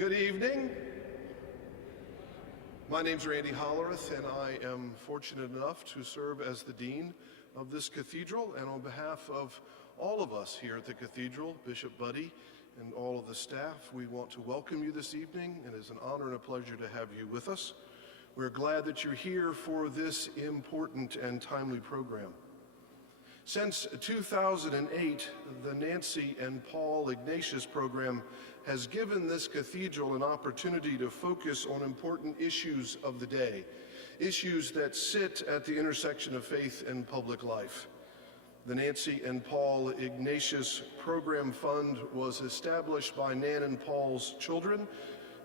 Good evening. My name's Randy Hollerith, and I am fortunate enough to serve as the Dean of this cathedral. And on behalf of all of us here at the cathedral, Bishop Buddy and all of the staff, we want to welcome you this evening, and it's an honor and a pleasure to have you with us. We're glad that you're here for this important and timely program. Since 2008, the Nancy and Paul Ignatius program has given this cathedral an opportunity to focus on important issues of the day, issues that sit at the intersection of faith and public life. The Nancy and Paul Ignatius Program Fund was established by Nan and Paul's children,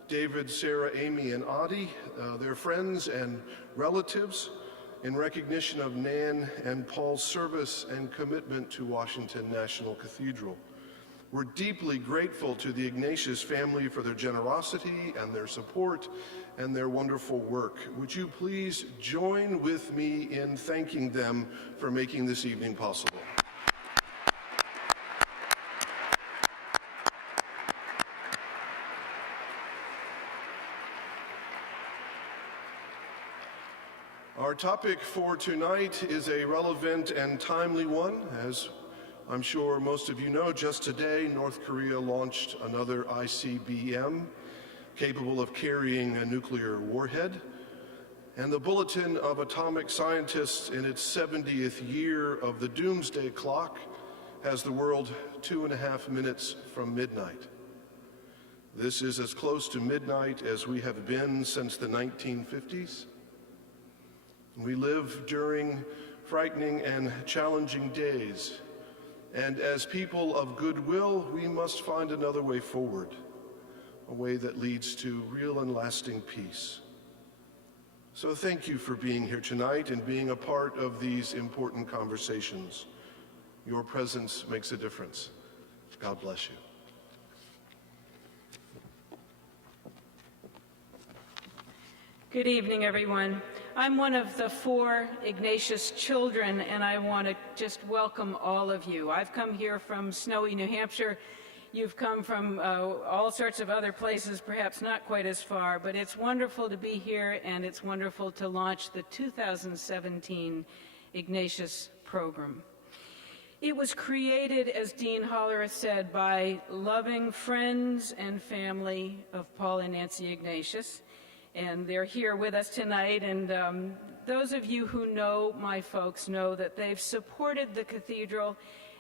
David, Sarah, Amy, and Audie, their friends and relatives, in recognition of Nan and Paul's service and commitment to Washington National Cathedral. We're deeply grateful to the Ignatius family for their generosity and their support and their wonderful work. Would you please join with me in thanking them for making this evening possible? Our topic for tonight is a relevant and timely one. As I'm sure most of you know, just today, North Korea launched another ICBM capable of carrying a nuclear warhead. And the Bulletin of Atomic Scientists, in its 70th year of the Doomsday Clock, has the world 2.5 minutes from midnight. This is as close to midnight as we have been since the 1950s. We live during frightening and challenging days, and as people of goodwill, we must find another way forward, a way that leads to real and lasting peace. So thank you for being here tonight and being a part of these important conversations. Your presence makes a difference. God bless you. Good evening, everyone. I'm one of the 4 Ignatius children, and I want to just welcome all of you. I've come here from snowy New Hampshire. You've come from all sorts of other places, perhaps not quite as far, but it's wonderful to be here, and it's wonderful to launch the 2017 Ignatius program. It was created, as Dean Hollerith said, by loving friends and family of Paul and Nancy Ignatius. And they're here with us tonight, and those of you who know my folks know that they've supported the cathedral,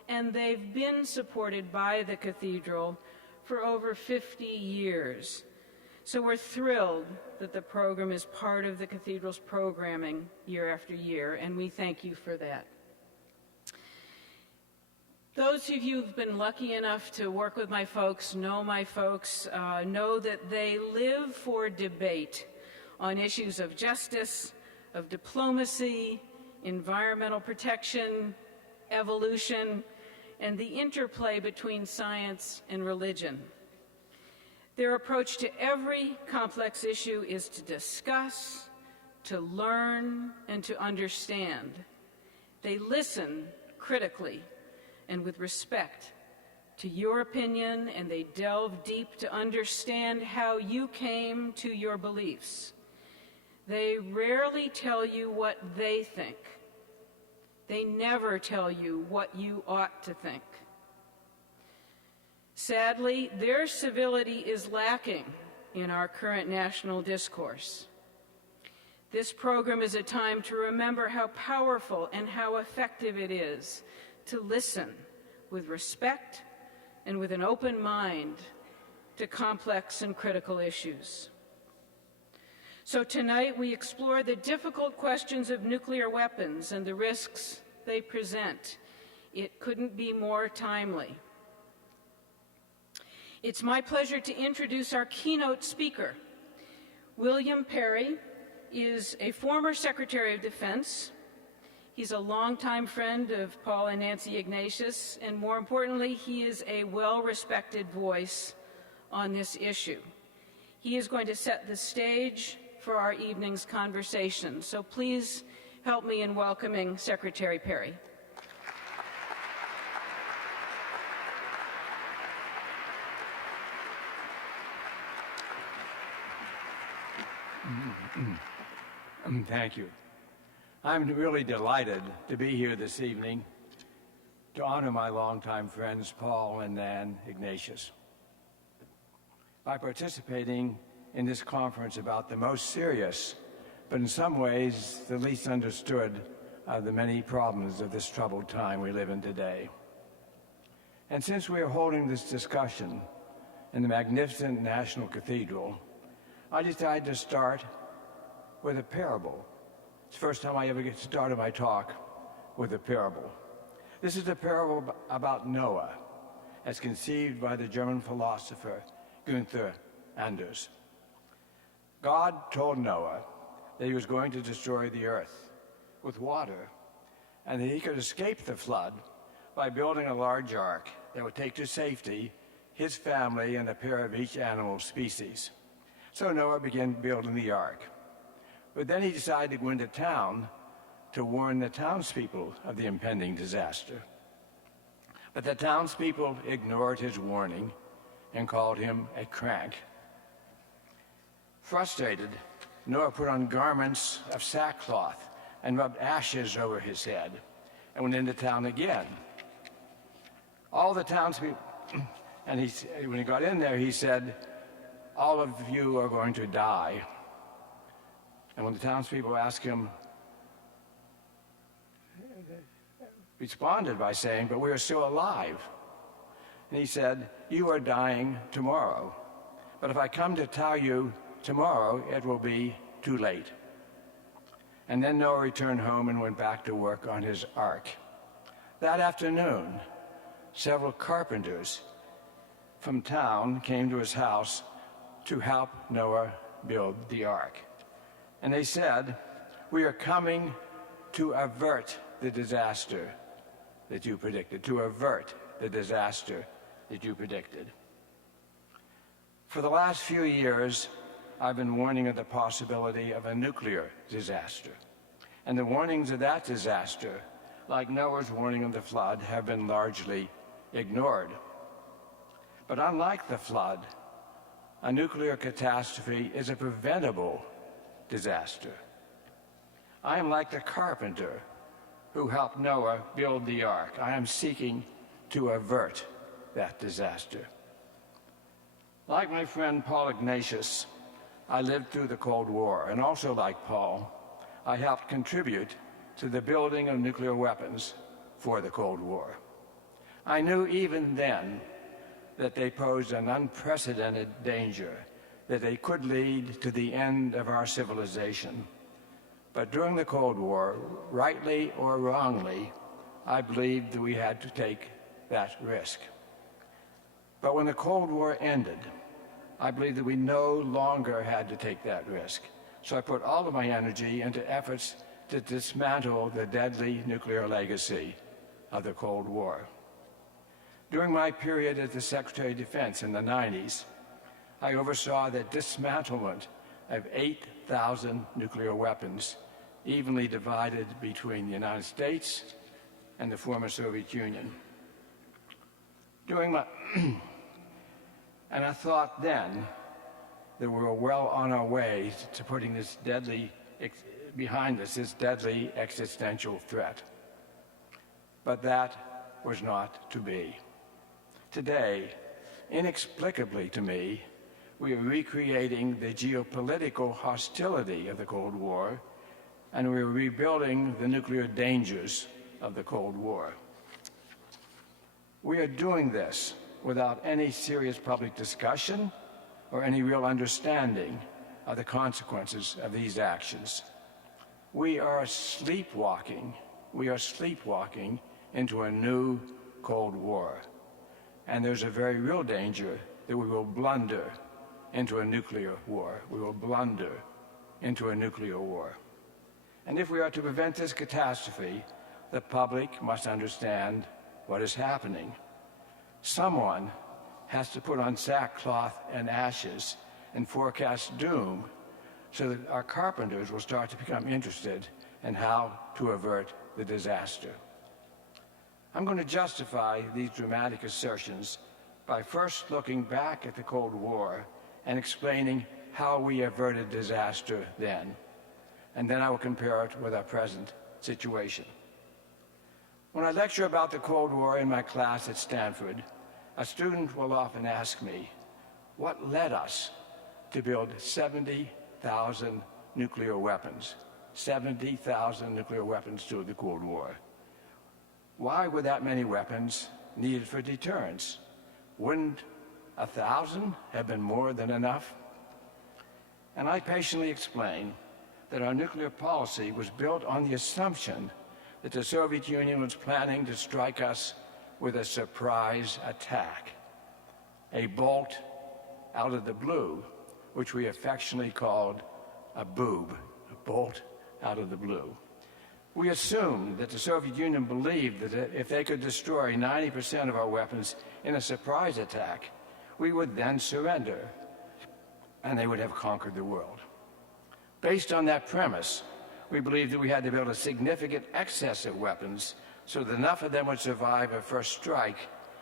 and they've been supported by the cathedral for over 50 years. So we're thrilled that the program is part of the cathedral's programming year after year, and we thank you for that. Those of you who've been lucky enough to work with my folks know that they live for debate on issues of justice, of diplomacy, environmental protection, evolution, and the interplay between science and religion. Their approach to every complex issue is to discuss, to learn, and to understand. They listen critically and with respect to your opinion, and they delve deep to understand how you came to your beliefs. They rarely tell you what they think. They never tell you what you ought to think. Sadly, their civility is lacking in our current national discourse. This program is a time to remember how powerful and how effective it is to listen with respect and with an open mind to complex and critical issues. So tonight we explore the difficult questions of nuclear weapons and the risks they present. It couldn't be more timely. It's my pleasure to introduce our keynote speaker. William Perry is a former Secretary of Defense. He's a longtime friend of Paul and Nancy Ignatius, and more importantly, he is a well-respected voice on this issue. He is going to set the stage for our evening's conversation. So please help me in welcoming Secretary Perry. Thank you. I'm really delighted to be here this evening to honor my longtime friends Paul and Nan Ignatius by participating in this conference about the most serious, but in some ways the least understood of the many problems of this troubled time we live in today. And since we are holding this discussion in the magnificent National Cathedral, I decided to start with a parable. It's the first time I ever get started my talk with a parable. This is a parable about Noah, as conceived by the German philosopher Günther Anders. God told Noah that he was going to destroy the earth with water, and that he could escape the flood by building a large ark that would take to safety his family and a pair of each animal species. So Noah began building the ark. But then he decided to go into town to warn the townspeople of the impending disaster. But the townspeople ignored his warning and called him a crank. Frustrated, Noah put on garments of sackcloth and rubbed ashes over his head and went into town again. All the townspeople, and when he got in there, he said, "All of you are going to die." And when the townspeople asked him, responded by saying, "But we are still alive." And he said, "You are dying tomorrow. But if I come to tell you tomorrow, it will be too late." And then Noah returned home and went back to work on his ark. That afternoon, several carpenters from town came to his house to help Noah build the ark. And they said, "We are coming to avert the disaster that you predicted, to avert the disaster that you predicted." For the last few years, I've been warning of the possibility of a nuclear disaster. And the warnings of that disaster, like Noah's warning of the flood, have been largely ignored. But unlike the flood, a nuclear catastrophe is a preventable disaster. I am like the carpenter who helped Noah build the ark. I am seeking to avert that disaster. Like my friend Paul Ignatius, I lived through the Cold War, and also like Paul, I helped contribute to the building of nuclear weapons for the Cold War. I knew even then that they posed an unprecedented danger, that they could lead to the end of our civilization. But during the Cold War, rightly or wrongly, I believed that we had to take that risk. But when the Cold War ended, I believed that we no longer had to take that risk. So I put all of my energy into efforts to dismantle the deadly nuclear legacy of the Cold War. During my period as the Secretary of Defense in the 90s, I oversaw the dismantlement of 8,000 nuclear weapons, evenly divided between the United States and the former Soviet Union. And I thought then that we were well on our way to putting this behind us, this deadly existential threat. But that was not to be. Today, inexplicably to me, we are recreating the geopolitical hostility of the Cold War, and we are rebuilding the nuclear dangers of the Cold War. We are doing this without any serious public discussion or any real understanding of the consequences of these actions. We are sleepwalking into a new Cold War. And there's a very real danger that we will blunder into a nuclear war. We will blunder into a nuclear war. And if we are to prevent this catastrophe, the public must understand what is happening. Someone has to put on sackcloth and ashes and forecast doom so that our carpenters will start to become interested in how to avert the disaster. I'm going to justify these dramatic assertions by first looking back at the Cold War and explaining how we averted disaster then, and then I will compare it with our present situation. When I lecture about the Cold War in my class at Stanford, a student will often ask me, what led us to build 70,000 nuclear weapons? 70,000 nuclear weapons during the Cold War. Why were that many weapons needed for deterrence? Wouldn't 1,000 have been more than enough? And I patiently explain that our nuclear policy was built on the assumption that the Soviet Union was planning to strike us with a surprise attack, a bolt out of the blue, which we affectionately called a boob, a bolt out of the blue. We assumed that the Soviet Union believed that if they could destroy 90% of our weapons in a surprise attack, we would then surrender, and they would have conquered the world. Based on that premise, we believed that we had to build a significant excess of weapons so that enough of them would survive a first strike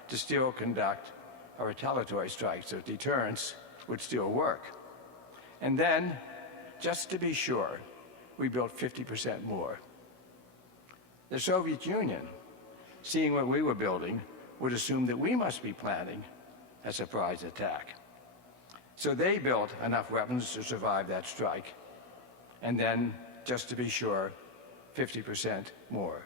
to still conduct a retaliatory strike, so deterrence would still work. And then, just to be sure, we built 50% more. The Soviet Union, seeing what we were building, would assume that we must be planning a surprise attack. So they built enough weapons to survive that strike, and then, just to be sure, 50% more.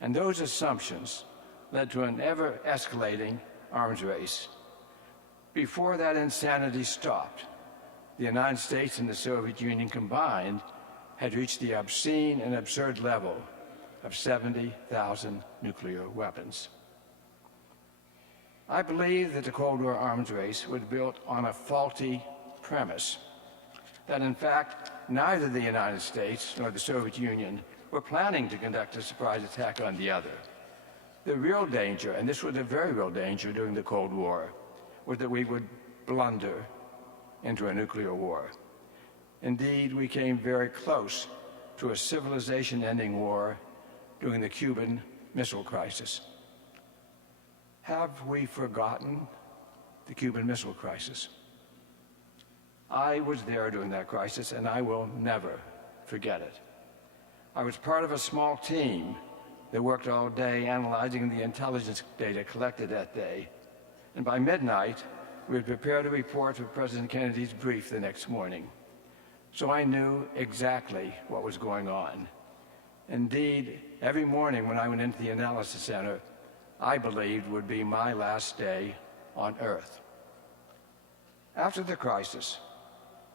And those assumptions led to an ever-escalating arms race. Before that insanity stopped, the United States and the Soviet Union combined had reached the obscene and absurd level of 70,000 nuclear weapons. I believe that the Cold War arms race was built on a faulty premise, that in fact, neither the United States nor the Soviet Union were planning to conduct a surprise attack on the other. The real danger, and this was a very real danger during the Cold War, was that we would blunder into a nuclear war. Indeed, we came very close to a civilization-ending war during the Cuban Missile Crisis. Have we forgotten the Cuban Missile Crisis? I was there during that crisis, and I will never forget it. I was part of a small team that worked all day analyzing the intelligence data collected that day. And by midnight, we had prepared a report for President Kennedy's brief the next morning. So I knew exactly what was going on. Indeed, every morning when I went into the analysis center, I believed would be my last day on Earth. After the crisis,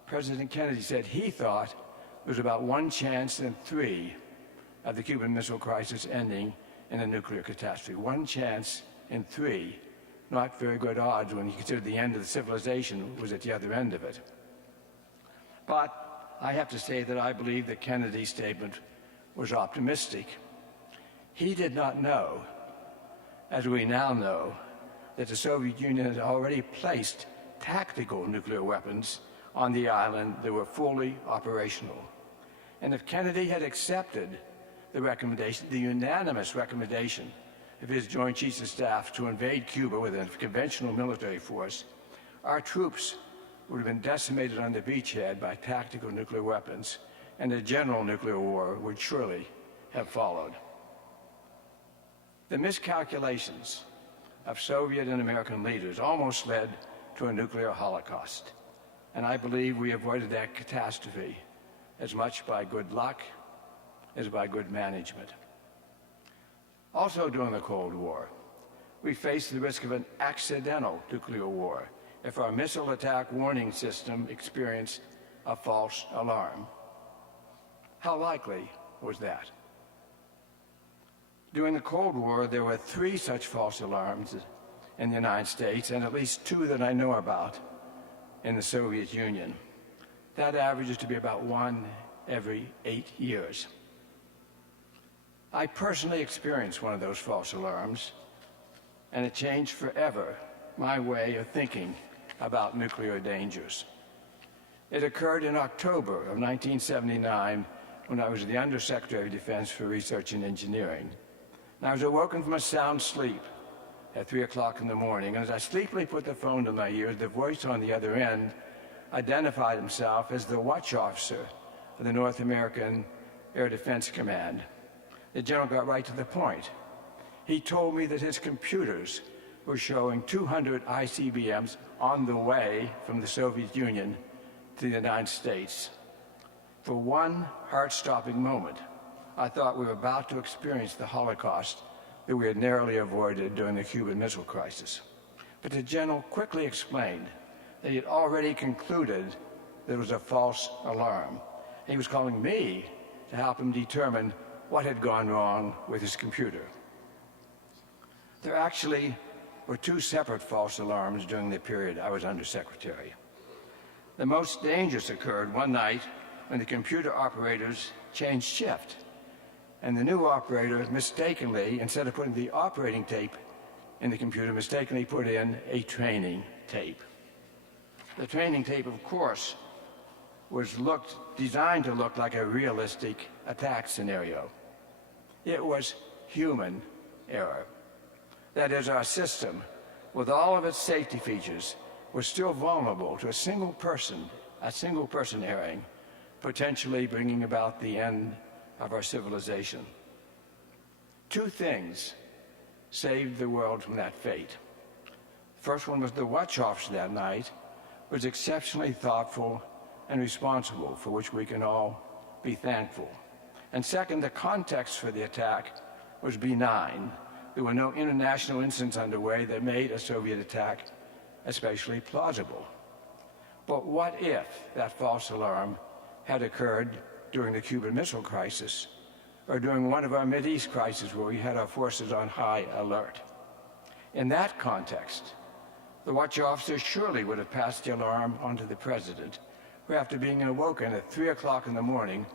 President Kennedy said he thought there was about 1 chance in 3 of the Cuban Missile Crisis ending in a nuclear catastrophe. 1 chance in 3. Not very good odds when you consider the end of the civilization was at the other end of it. But I have to say that I believe that Kennedy's statement was optimistic. He did not know, as we now know, that the Soviet Union had already placed tactical nuclear weapons on the island that were fully operational. And if Kennedy had accepted the recommendation, the unanimous recommendation of his Joint Chiefs of Staff to invade Cuba with a conventional military force, our troops would have been decimated on the beachhead by tactical nuclear weapons, and a general nuclear war would surely have followed. The miscalculations of Soviet and American leaders almost led to a nuclear holocaust, and I believe we avoided that catastrophe as much by good luck as by good management. Also during the Cold War, we faced the risk of an accidental nuclear war if our missile attack warning system experienced a false alarm. How likely was that? During the Cold War, there were 3 such false alarms in the United States, and at least 2 that I know about in the Soviet Union. That averages to be about 1 every 8 years. I personally experienced one of those false alarms, and it changed forever my way of thinking about nuclear dangers. It occurred in October of 1979 when I was the Undersecretary of Defense for Research and Engineering. And I was awoken from a sound sleep at 3 o'clock in the morning, and as I sleepily put the phone to my ear, the voice on the other end identified himself as the watch officer of the North American Air Defense Command. The general got right to the point. He told me that his computers were showing 200 ICBMs on the way from the Soviet Union to the United States. For one heart-stopping moment, I thought we were about to experience the Holocaust that we had narrowly avoided during the Cuban Missile Crisis. But the general quickly explained that he had already concluded that it was a false alarm. He was calling me to help him determine what had gone wrong with his computer. There actually were two separate false alarms during the period I was undersecretary. The most dangerous occurred one night when the computer operators changed shift, and the new operator mistakenly, instead of putting the operating tape in the computer, mistakenly put in a training tape. The training tape, of course, was designed to look like a realistic attack scenario. It was human error. That is, our system, with all of its safety features, was still vulnerable to a single person erring, potentially bringing about the end of our civilization. Two things saved the world from that fate. First one was the watch officer that night was exceptionally thoughtful and responsible, for which we can all be thankful. And second, the context for the attack was benign. There were no international incidents underway that made a Soviet attack especially plausible. But what if that false alarm had occurred during the Cuban Missile Crisis, or during one of our Mideast crises where we had our forces on high alert? In that context, the watch officer surely would have passed the alarm on to the president, who, after being awoken at 3 o'clock in the morning,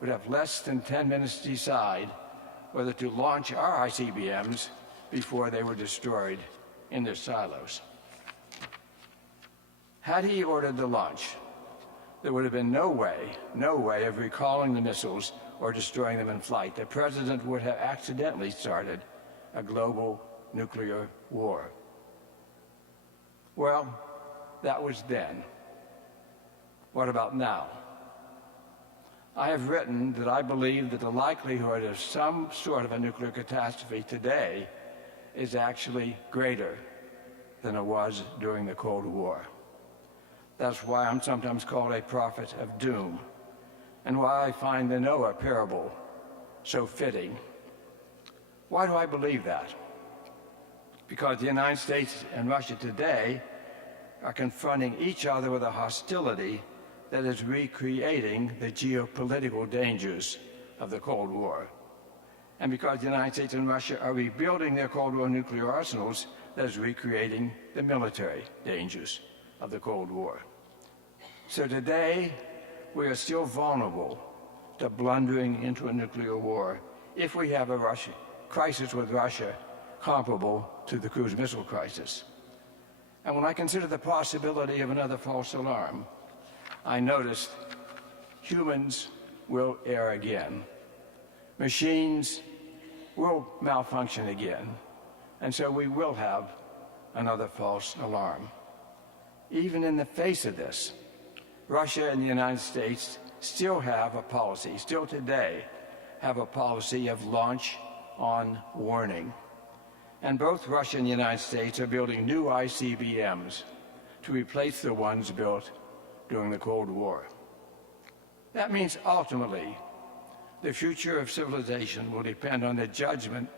would have less than 10 minutes to decide whether to launch our ICBMs before they were destroyed in their silos. Had he ordered the launch, there would have been no way of recalling the missiles or destroying them in flight. The president would have accidentally started a global nuclear war. Well, that was then. What about now? I have written that I believe that the likelihood of some sort of a nuclear catastrophe today is actually greater than it was during the Cold War. That's why I'm sometimes called a prophet of doom, and why I find the Noah parable so fitting. Why do I believe that? Because the United States and Russia today are confronting each other with a hostility that is recreating the geopolitical dangers of the Cold War. And because the United States and Russia are rebuilding their Cold War nuclear arsenals, that is recreating the military dangers of the Cold War. So today, we are still vulnerable to blundering into a nuclear war if we have a crisis with Russia comparable to the cruise missile crisis. And when I consider the possibility of another false alarm, I noticed humans will err again. Machines will malfunction again. And so we will have another false alarm. Even in the face of this, Russia and the United States still today have a policy of launch on warning. And both Russia and the United States are building new ICBMs to replace the ones built during the Cold War. That means ultimately the future of civilization will depend on the judgment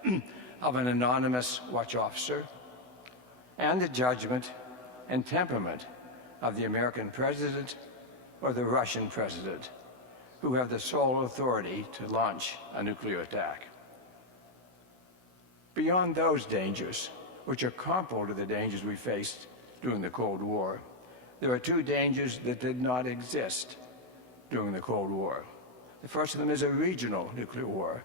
of an anonymous watch officer and the judgment and temperament of the American president or the Russian president, who have the sole authority to launch a nuclear attack. Beyond those dangers, which are comparable to the dangers we faced during the Cold War, there are two dangers that did not exist during the Cold War. The first of them is a regional nuclear war.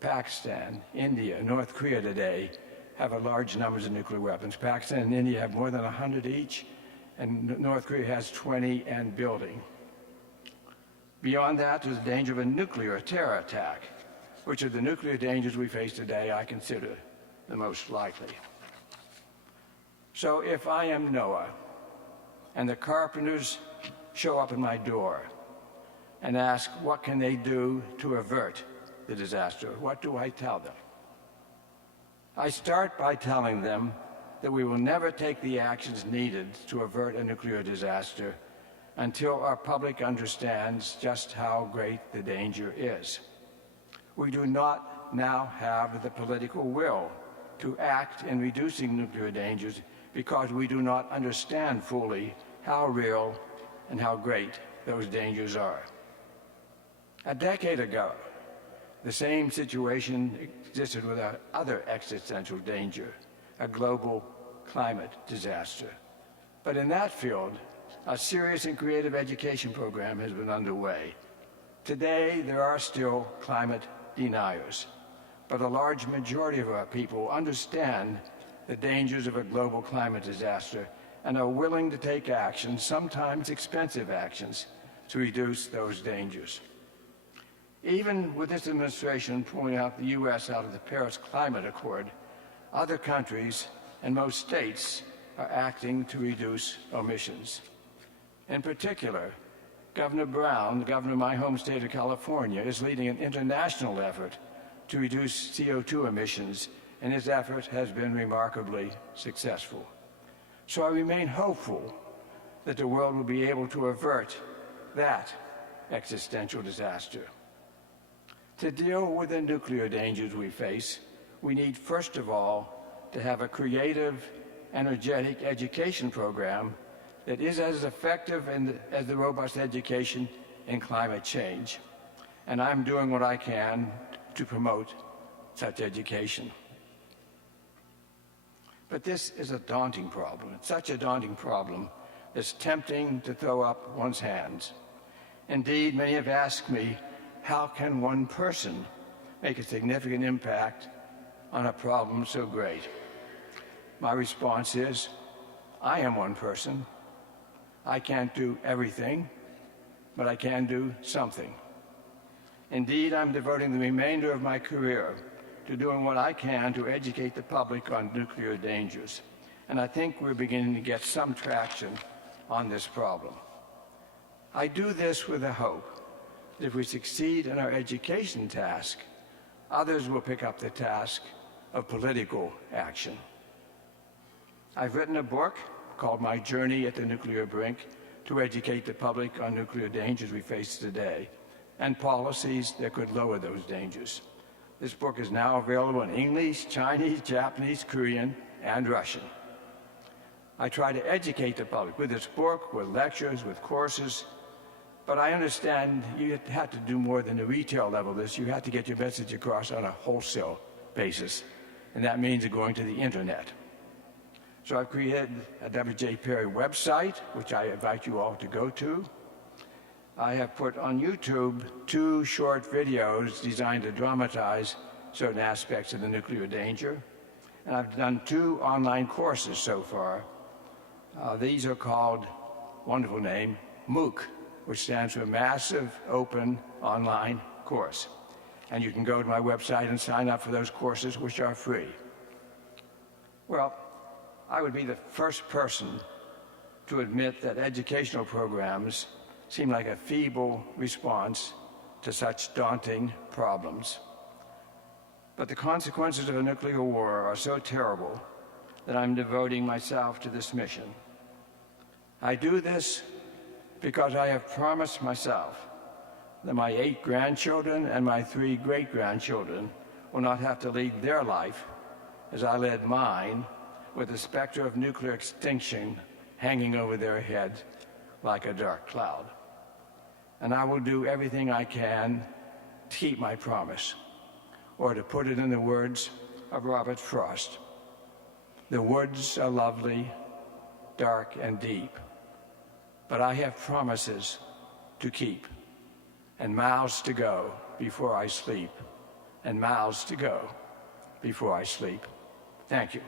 Pakistan, India, North Korea today have large numbers of nuclear weapons. Pakistan and India have more than 100 each, and North Korea has 20 and building. Beyond that, there's the danger of a nuclear terror attack, which of the nuclear dangers we face today I consider the most likely. So if I am Noah, and the carpenters show up at my door and ask what can they do to avert the disaster. What do I tell them? I start by telling them that we will never take the actions needed to avert a nuclear disaster until our public understands just how great the danger is. We do not now have the political will to act in reducing nuclear dangers because we do not understand fully how real and how great those dangers are. A decade ago, the same situation existed with our other existential danger, a global climate disaster. But in that field, a serious and creative education program has been underway. Today, there are still climate deniers, but a large majority of our people understand the dangers of a global climate disaster and are willing to take action, sometimes expensive actions, to reduce those dangers. Even with this administration pulling out the U.S. out of the Paris Climate Accord, other countries and most states are acting to reduce emissions. In particular, Governor Brown, the governor of my home state of California, is leading an international effort to reduce CO2 emissions, and his effort has been remarkably successful. So I remain hopeful that the world will be able to avert that existential disaster. To deal with the nuclear dangers we face, we need, first of all, to have a creative, energetic education program that is as effective as the robust education in climate change. And I'm doing what I can to promote such education. But this is a daunting problem. It's such a daunting problem that's tempting to throw up one's hands. Indeed, many have asked me, how can one person make a significant impact on a problem so great? My response is, I am one person. I can't do everything, but I can do something. Indeed, I'm devoting the remainder of my career to doing what I can to educate the public on nuclear dangers. And I think we're beginning to get some traction on this problem. I do this with the hope that if we succeed in our education task, others will pick up the task of political action. I've written a book called My Journey at the Nuclear Brink to educate the public on nuclear dangers we face today and policies that could lower those dangers. This book is now available in English, Chinese, Japanese, Korean, and Russian. I try to educate the public with this book, with lectures, with courses, but I understand you have to do more than the retail level of this. You have to get your message across on a wholesale basis, and that means going to the internet. So I've created a W.J. Perry website, which I invite you all to go to. I have put on YouTube 2 short videos designed to dramatize certain aspects of the nuclear danger. And I've done 2 online courses so far. These are called, wonderful name, MOOC, which stands for Massive Open Online Course. And you can go to my website and sign up for those courses, which are free. Well, I would be the first person to admit that educational programs seem like a feeble response to such daunting problems. But the consequences of a nuclear war are so terrible that I'm devoting myself to this mission. I do this because I have promised myself that my 8 grandchildren and my 3 great-grandchildren will not have to lead their life as I led mine, with the specter of nuclear extinction hanging over their heads like a dark cloud. And I will do everything I can to keep my promise, or to put it in the words of Robert Frost, "The woods are lovely, dark and deep, but I have promises to keep, and miles to go before I sleep, and miles to go before I sleep." Thank you.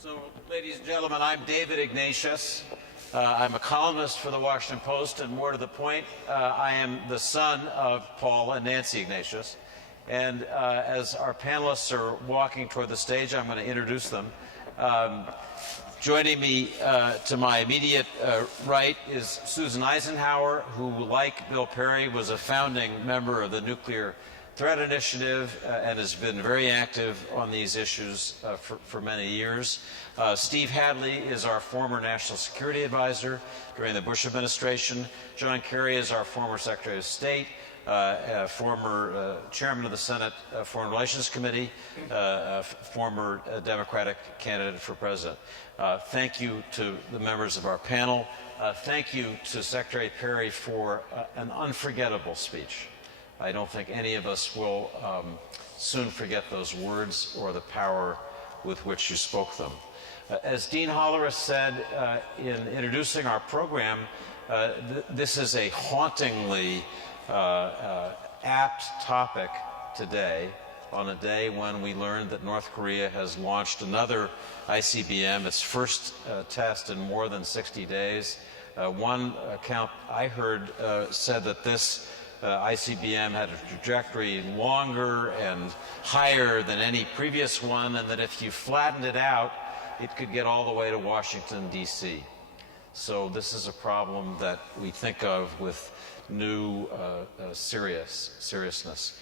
So, ladies and gentlemen, I'm David Ignatius. I'm a columnist for the Washington Post, and more to the point, I am the son of Paul and Nancy Ignatius. And as our panelists are walking toward the stage, I'm going to introduce them. Joining me to my immediate right is Susan Eisenhower, who, like Bill Perry, was a founding member of the Nuclear Threat Initiative and has been very active on these issues for many years. Steve Hadley is our former National Security Advisor during the Bush administration. John Kerry is our former Secretary of State, former Chairman of the Senate Foreign Relations Committee, former Democratic candidate for President. Thank you to the members of our panel. Thank you to Secretary Perry for an unforgettable speech. I don't think any of us will soon forget those words or the power with which you spoke them. As Dean Holleris said in introducing our program, this is a hauntingly apt topic today, on a day when we learned that North Korea has launched another ICBM, its first test in more than 60 days. One account I heard said that this ICBM had a trajectory longer and higher than any previous one, and that if you flattened it out, it could get all the way to Washington, D.C. So this is a problem that we think of with new seriousness.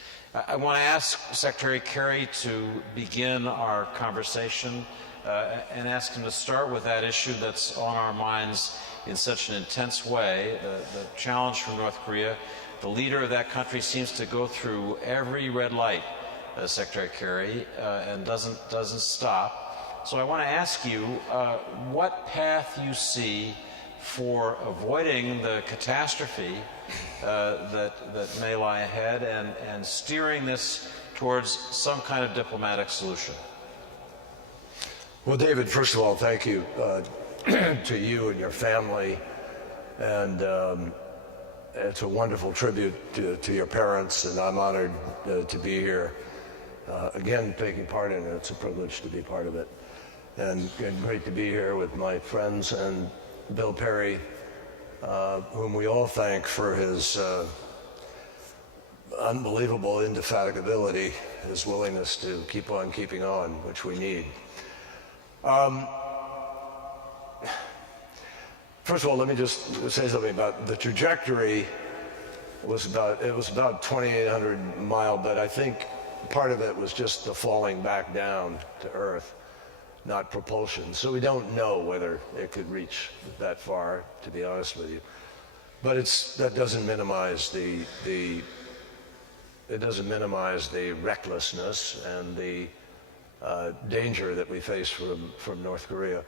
I want to ask Secretary Kerry to begin our conversation and ask him to start with that issue that's on our minds in such an intense way, the challenge from North Korea. The leader of that country seems to go through every red light, Secretary Kerry, and doesn't stop. So I want to ask you what path you see for avoiding the catastrophe that may lie ahead and steering this towards some kind of diplomatic solution. Well, David, first of all, thank you to you and your family, and it's a wonderful tribute to your parents, and I'm honored to be here again taking part in it. It's a privilege to be part of it, and great to be here with my friends and Bill Perry, whom we all thank for his unbelievable indefatigability, his willingness to keep on keeping on, which we need. First of all, let me just say something about the trajectory. It was about 2,800 mile, but I think part of it was just the falling back down to Earth, not propulsion. So we don't know whether it could reach that far, to be honest with you. But that doesn't minimize the recklessness and the danger that we face from North Korea.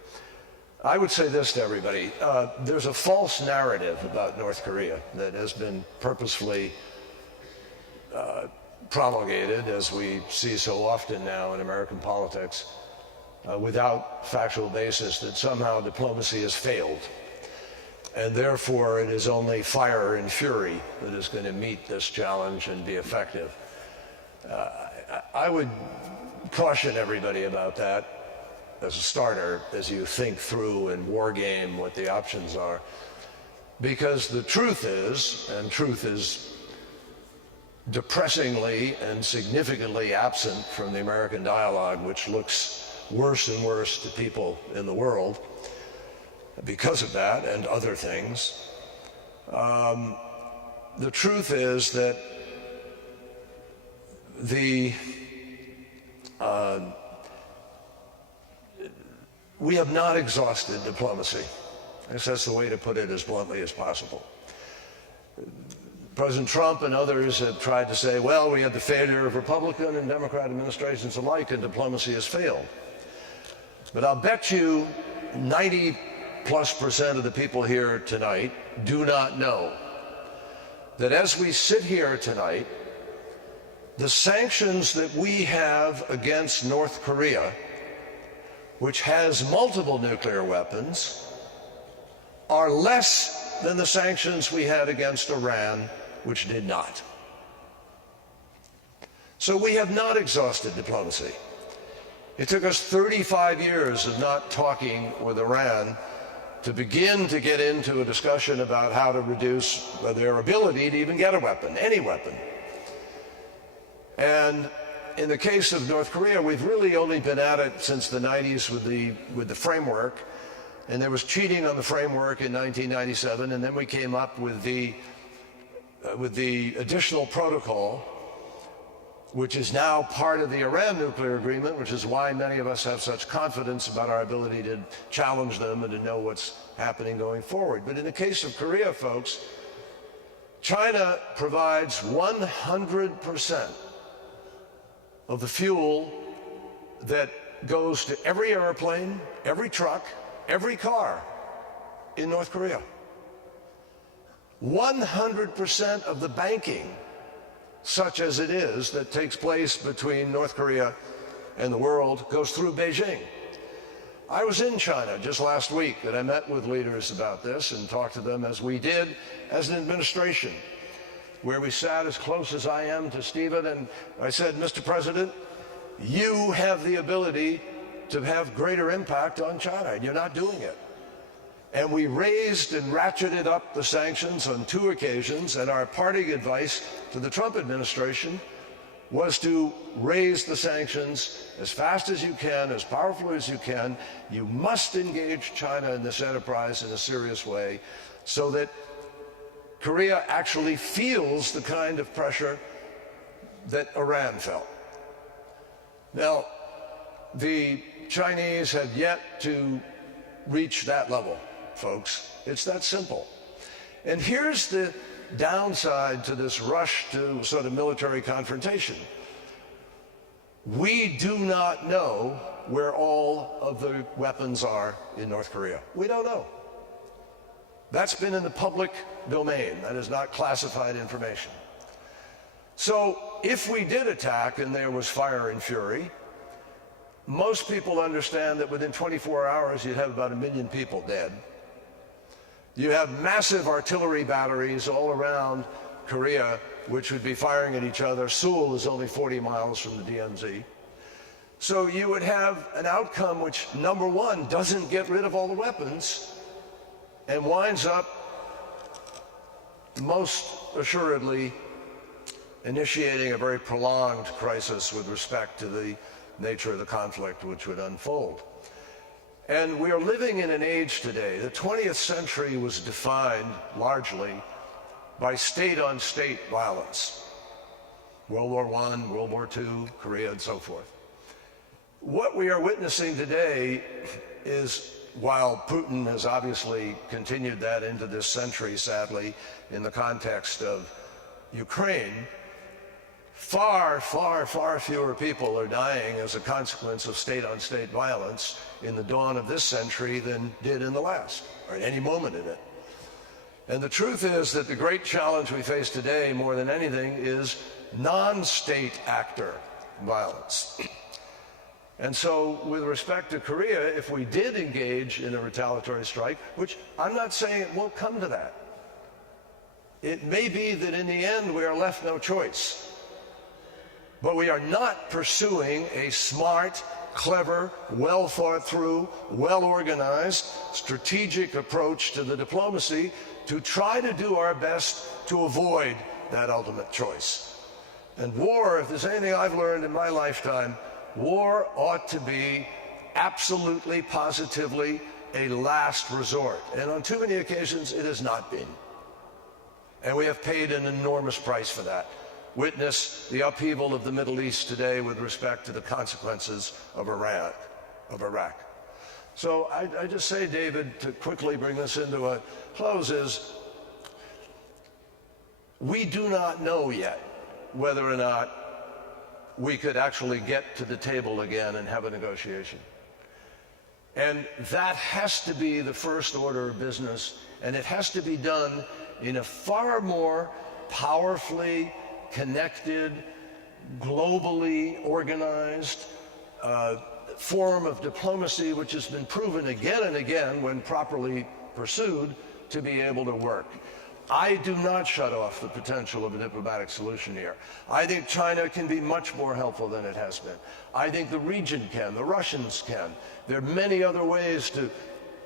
I would say this to everybody. There's a false narrative about North Korea that has been purposefully promulgated, as we see so often now in American politics, without factual basis, that somehow diplomacy has failed. And therefore, it is only fire and fury that is going to meet this challenge and be effective. I would caution everybody about that as a starter, as you think through and war game what the options are. Because the truth is, and truth is depressingly and significantly absent from the American dialogue, which looks worse and worse to people in the world because of that and other things. The truth is that we have not exhausted diplomacy. I guess that's the way to put it as bluntly as possible. President Trump and others have tried to say, well, we had the failure of Republican and Democrat administrations alike, and diplomacy has failed. But I'll bet you 90+% of the people here tonight do not know that as we sit here tonight, the sanctions that we have against North Korea, which has multiple nuclear weapons, are less than the sanctions we had against Iran, which did not. So we have not exhausted diplomacy. It took us 35 years of not talking with Iran to begin to get into a discussion about how to reduce their ability to even get a weapon, any weapon. And in the case of North Korea, we've really only been at it since the 90s with the framework, and there was cheating on the framework in 1997, and then we came up with the additional protocol, which is now part of the Iran nuclear agreement, which is why many of us have such confidence about our ability to challenge them and to know what's happening going forward. But in the case of Korea, folks, China provides 100% of the fuel that goes to every airplane, every truck, every car in North Korea. 100% of the banking, such as it is, that takes place between North Korea and the world goes through Beijing. I was in China just last week, and I met with leaders about this and talked to them, as we did as an administration, where we sat as close as I am to Stephen, and I said, Mr. President, you have the ability to have greater impact on China, and you're not doing it. And we raised and ratcheted up the sanctions on 2 occasions, and our parting advice to the Trump administration was to raise the sanctions as fast as you can, as powerfully as you can. You must engage China in this enterprise in a serious way so that Korea actually feels the kind of pressure that Iran felt. Now, the Chinese have yet to reach that level, folks. It's that simple. And here's the downside to this rush to sort of military confrontation. We do not know where all of the weapons are in North Korea. We don't know. That's been in the public domain. That is not classified information. So if we did attack and there was fire and fury, most people understand that within 24 hours you'd have about 1 million people dead. You have massive artillery batteries all around Korea, which would be firing at each other. Seoul is only 40 miles from the DMZ. So you would have an outcome which, number one, doesn't get rid of all the weapons and winds up most assuredly initiating a very prolonged crisis with respect to the nature of the conflict which would unfold. And we are living in an age today, the 20th century was defined largely by state-on-state violence. World War I, World War II, Korea, and so forth. What we are witnessing today is, while Putin has obviously continued that into this century, sadly, in the context of Ukraine, far, far, far fewer people are dying as a consequence of state-on-state violence in the dawn of this century than did in the last, or at any moment in it. And the truth is that the great challenge we face today, more than anything, is non-state actor violence. And so, with respect to Korea, if we did engage in a retaliatory strike, which I'm not saying it won't come to that, it may be that in the end we are left no choice. But we are not pursuing a smart, clever, well thought through, well organized, strategic approach to the diplomacy to try to do our best to avoid that ultimate choice. And war, if there's anything I've learned in my lifetime, war ought to be absolutely, positively a last resort. And on too many occasions it has not been. And we have paid an enormous price for that. Witness the upheaval of the Middle East today with respect to the consequences of Iraq. So I just say, David, to quickly bring this into a close, is we do not know yet whether or not we could actually get to the table again and have a negotiation. And that has to be the first order of business, and it has to be done in a far more powerfully connected, globally organized form of diplomacy, which has been proven again and again, when properly pursued, to be able to work. I do not shut off the potential of a diplomatic solution here. I think China can be much more helpful than it has been. I think the region can, the Russians can. There are many other ways to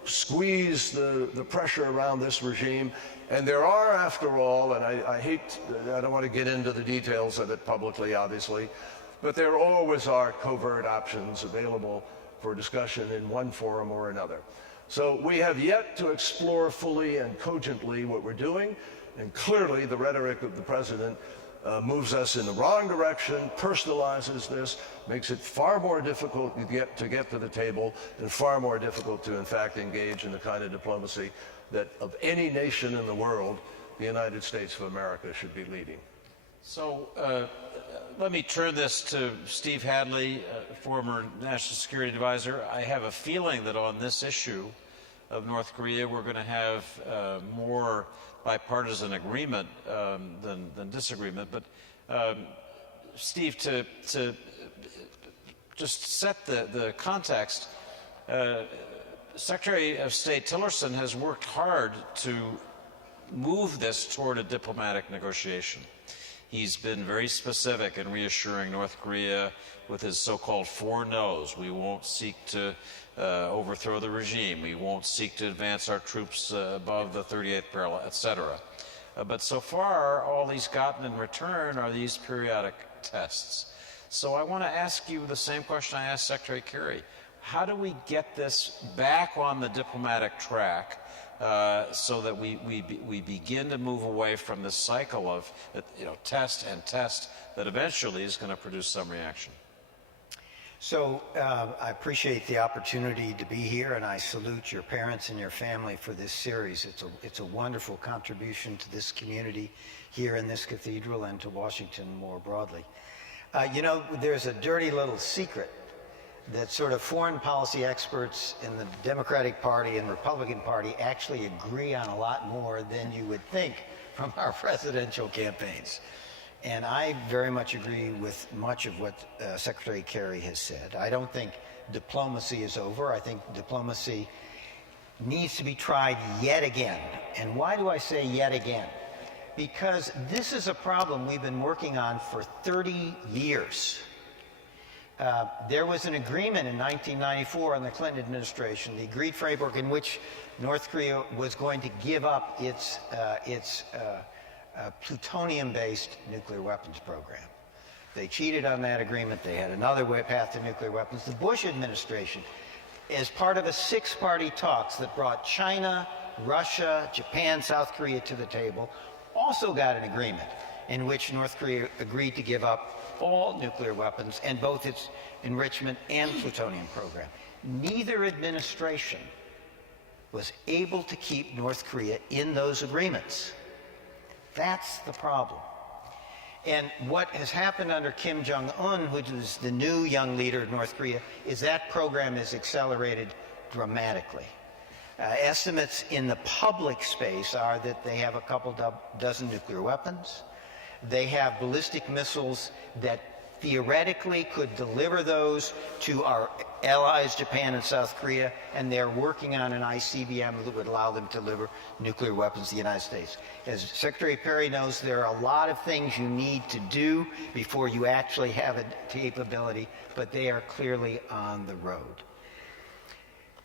squeeze the pressure around this regime. And there are, after all, and I don't want to get into the details of it publicly, obviously, but there always are covert options available for discussion in one forum or another. So we have yet to explore fully and cogently what we're doing, and clearly the rhetoric of the president moves us in the wrong direction, personalizes this, makes it far more difficult to get to the table, and far more difficult to, in fact, engage in the kind of diplomacy that of any nation in the world, the United States of America should be leading. So let me turn this to Steve Hadley, former National Security Advisor. I have a feeling that on this issue of North Korea, we're going to have more bipartisan agreement than disagreement. But Steve, to just set the context, Secretary of State Tillerson has worked hard to move this toward a diplomatic negotiation. He's been very specific in reassuring North Korea with his so-called 4 no's. We won't seek to overthrow the regime. We won't seek to advance our troops above the 38th parallel, etc. But so far, all he's gotten in return are these periodic tests. So I want to ask you the same question I asked Secretary Kerry. How do we get this back on the diplomatic track so that we begin to move away from this cycle of test and test that eventually is going to produce some reaction? So I appreciate the opportunity to be here, and I salute your parents and your family for this series. It's a wonderful contribution to this community here in this cathedral and to Washington more broadly. There's a dirty little secret that sort of foreign policy experts in the Democratic Party and Republican Party actually agree on a lot more than you would think from our presidential campaigns. And I very much agree with much of what Secretary Kerry has said. I don't think diplomacy is over. I think diplomacy needs to be tried yet again. And why do I say yet again? Because this is a problem we've been working on for 30 years. There was an agreement in 1994 in the Clinton administration, the agreed framework in which North Korea was going to give up its plutonium-based nuclear weapons program. They cheated on that agreement. They had another path to nuclear weapons. The Bush administration, as part of a 6-party talks that brought China, Russia, Japan, South Korea to the table, also got an agreement in which North Korea agreed to give up all nuclear weapons and both its enrichment and plutonium program. Neither administration was able to keep North Korea in those agreements. That's the problem. And what has happened under Kim Jong-un, which is the new young leader of North Korea, is that program is accelerated dramatically. Estimates in the public space are that they have a couple dozen nuclear weapons. They have ballistic missiles that theoretically could deliver those to our allies, Japan and South Korea, and they're working on an ICBM that would allow them to deliver nuclear weapons to the United States. As Secretary Perry knows, there are a lot of things you need to do before you actually have a capability, but they are clearly on the road.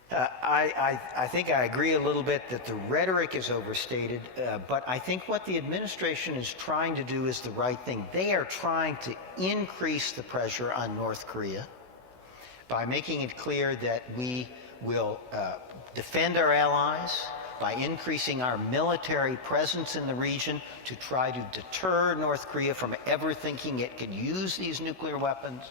I think I agree a little bit that the rhetoric is overstated, but I think what the administration is trying to do is the right thing. They are trying to increase the pressure on North Korea by making it clear that we will defend our allies, by increasing our military presence in the region to try to deter North Korea from ever thinking it could use these nuclear weapons,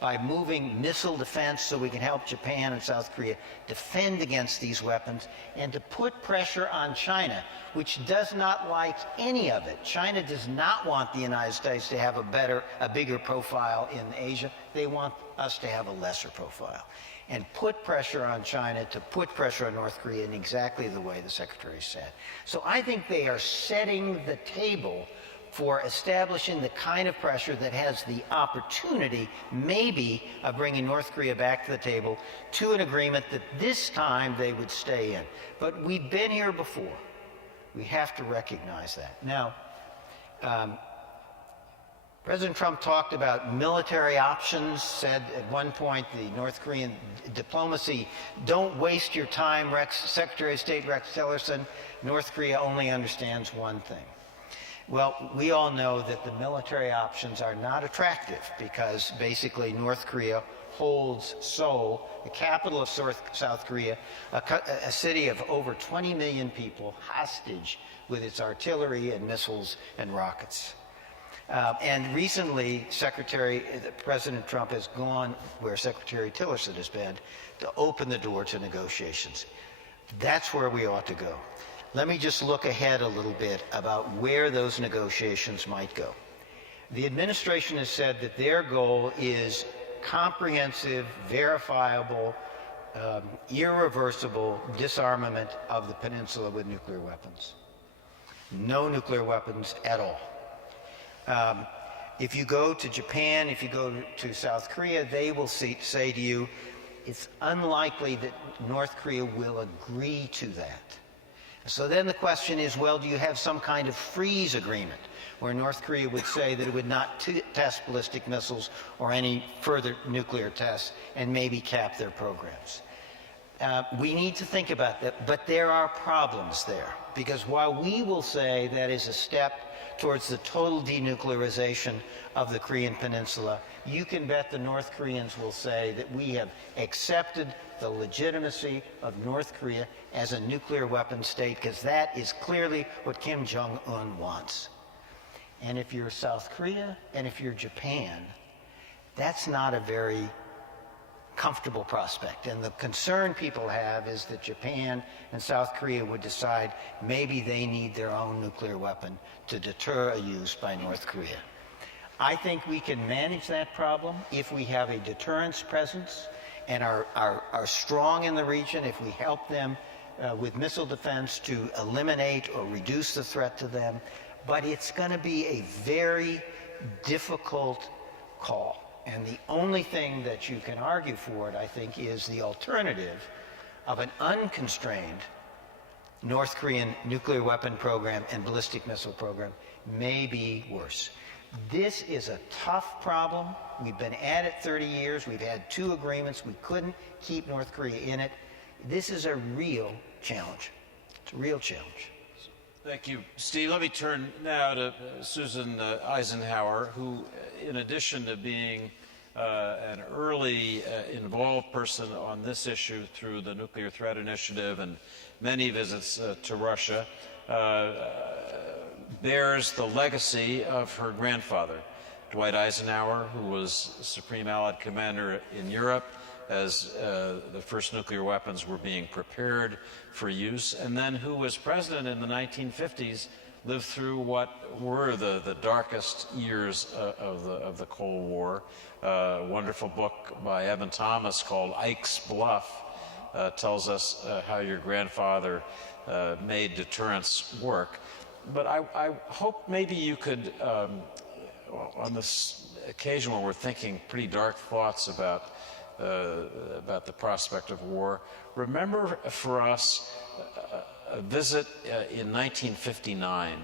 by moving missile defense so we can help Japan and South Korea defend against these weapons, and to put pressure on China, which does not like any of it. China does not want the United States to have a bigger profile in Asia. They want us to have a lesser profile. And put pressure on China to put pressure on North Korea in exactly the way the Secretary said. So I think they are setting the table for establishing the kind of pressure that has the opportunity, maybe, of bringing North Korea back to the table to an agreement that this time they would stay in. But we've been here before. We have to recognize that. Now, President Trump talked about military options, said at one point the North Korean diplomacy, don't waste your time, Secretary of State Rex Tillerson, North Korea only understands one thing. Well, we all know that the military options are not attractive because basically North Korea holds Seoul, the capital of South Korea, a city of over 20 million people, hostage with its artillery and missiles and rockets. And recently, President Trump has gone where Secretary Tillerson has been to open the door to negotiations. That's where we ought to go. Let me just look ahead a little bit about where those negotiations might go. The administration has said that their goal is comprehensive, verifiable, irreversible disarmament of the peninsula with nuclear weapons. No nuclear weapons at all. If you go to Japan, if you go to South Korea, they will say to you, it's unlikely that North Korea will agree to that. So then the question is, well, do you have some kind of freeze agreement where North Korea would say that it would not test ballistic missiles or any further nuclear tests and maybe cap their programs? We need to think about that, but there are problems there, because while we will say that is a step towards the total denuclearization of the Korean Peninsula, you can bet the North Koreans will say that we have accepted the legitimacy of North Korea as a nuclear weapon state, because that is clearly what Kim Jong-un wants. And if you're South Korea and if you're Japan, that's not a very comfortable prospect. And the concern people have is that Japan and South Korea would decide maybe they need their own nuclear weapon to deter a use by North Korea. I think we can manage that problem if we have a deterrence presence and are strong in the region, if we help them with missile defense to eliminate or reduce the threat to them. But it's going to be a very difficult call. And the only thing that you can argue for it, I think, is the alternative of an unconstrained North Korean nuclear weapon program and ballistic missile program may be worse. This is a tough problem. We've been at it 30 years. We've had 2 agreements. We couldn't keep North Korea in it. This is a real challenge. It's a real challenge. Thank you, Steve. Let me turn now to Susan Eisenhower, who, in addition to being an early involved person on this issue through the Nuclear Threat Initiative and many visits to Russia, bears the legacy of her grandfather, Dwight Eisenhower, who was Supreme Allied Commander in Europe as the first nuclear weapons were being prepared for use, and then who was president in the 1950s, lived through what were the darkest years of the Cold War. A wonderful book by Evan Thomas called Ike's Bluff tells us how your grandfather made deterrence work. But I hope maybe you could, on this occasion where we're thinking pretty dark thoughts about the prospect of war, remember for us a visit in 1959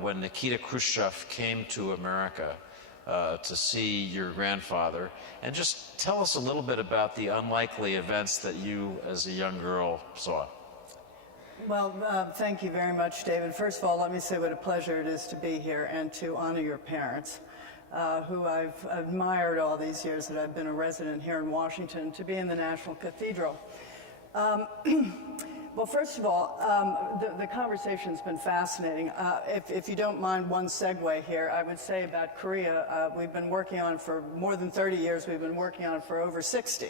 when Nikita Khrushchev came to America to see your grandfather, and just tell us a little bit about the unlikely events that you as a young girl saw. Well, thank you very much, David. First of all, let me say what a pleasure it is to be here and to honor your parents, who I've admired all these years that I've been a resident here in Washington, to be in the National Cathedral. Well, first of all, the conversation's been fascinating. If you don't mind one segue here, I would say about Korea, we've been working on it for more than 30 years. We've been working on it for over 60.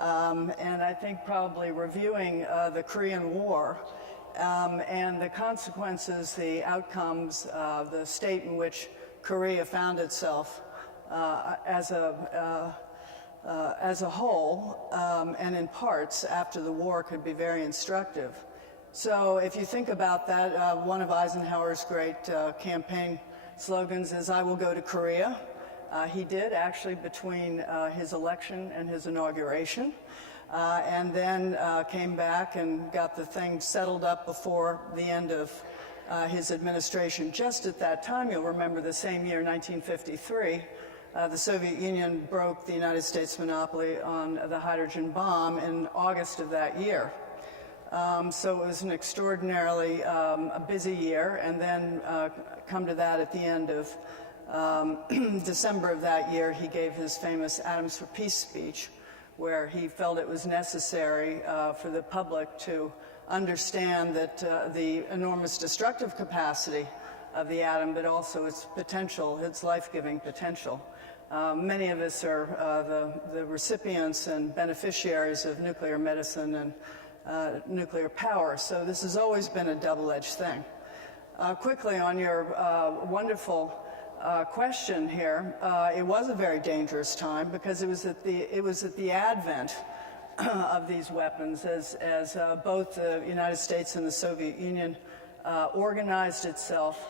And I think probably reviewing the Korean War and the consequences, the outcomes, the state in which Korea found itself as a whole and in parts after the war could be very instructive. So if you think about that, one of Eisenhower's great campaign slogans is, "I will go to Korea." He did actually between his election and his inauguration. and then came back and got the thing settled up before the end of his administration. Just at that time, you'll remember the same year, 1953, the Soviet Union broke the United States monopoly on the hydrogen bomb in August of that year. So it was an extraordinarily busy year, and then come to that at the end of December of that year, he gave his famous Atoms for Peace speech, where he felt it was necessary for the public to understand that the enormous destructive capacity of the atom, but also its potential, its life-giving potential. Many of us are the recipients and beneficiaries of nuclear medicine and nuclear power, so this has always been a double-edged thing. Quickly on your wonderful question here, it was a very dangerous time because it was at the advent of these weapons as both the United States and the Soviet Union organized itself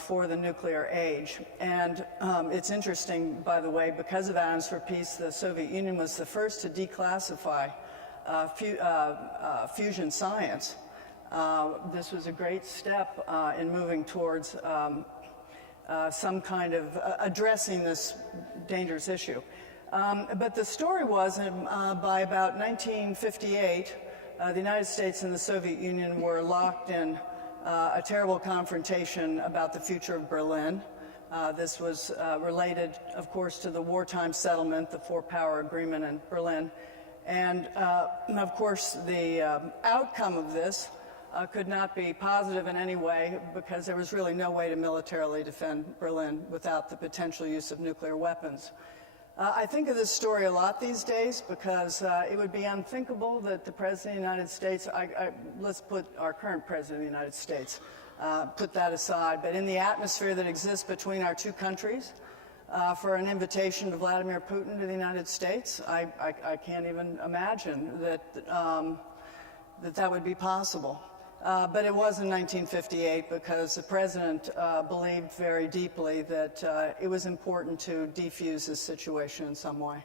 for the nuclear age. And it's interesting, by the way, because of Atoms for Peace, the Soviet Union was the first to declassify fusion science. This was a great step in moving towards some kind of addressing this dangerous issue. But the story was by about 1958, the United States and the Soviet Union were locked in a terrible confrontation about the future of Berlin. This was related, of course, to the wartime settlement, the four-power agreement in Berlin. And, of course, the outcome of this could not be positive in any way because there was really no way to militarily defend Berlin without the potential use of nuclear weapons. I think of this story a lot these days because it would be unthinkable that the President of the United States, let's put our current President of the United States, put that aside, but in the atmosphere that exists between our two countries, for an invitation to Vladimir Putin to the United States, I can't even imagine that that would be possible. But it was in 1958 because the president believed very deeply that it was important to defuse this situation in some way.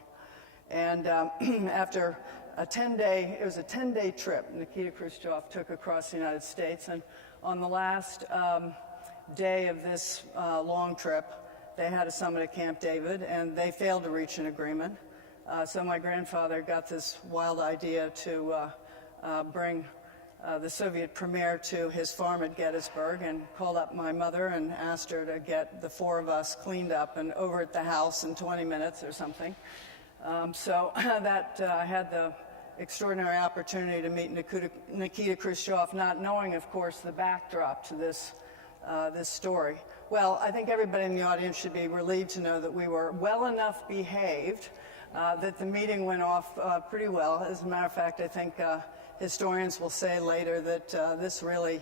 And after a 10-day trip Nikita Khrushchev took across the United States, and on the last day of this long trip, they had a summit at Camp David, and they failed to reach an agreement. So my grandfather got this wild idea to bring the Soviet premier to his farm at Gettysburg and called up my mother and asked her to get the four of us cleaned up and over at the house in 20 minutes or something. So that I had the extraordinary opportunity to meet Nikita Khrushchev, not knowing, of course, the backdrop to this story. Well, I think everybody in the audience should be relieved to know that we were well enough behaved, that the meeting went off pretty well. As a matter of fact, I think historians will say later that this really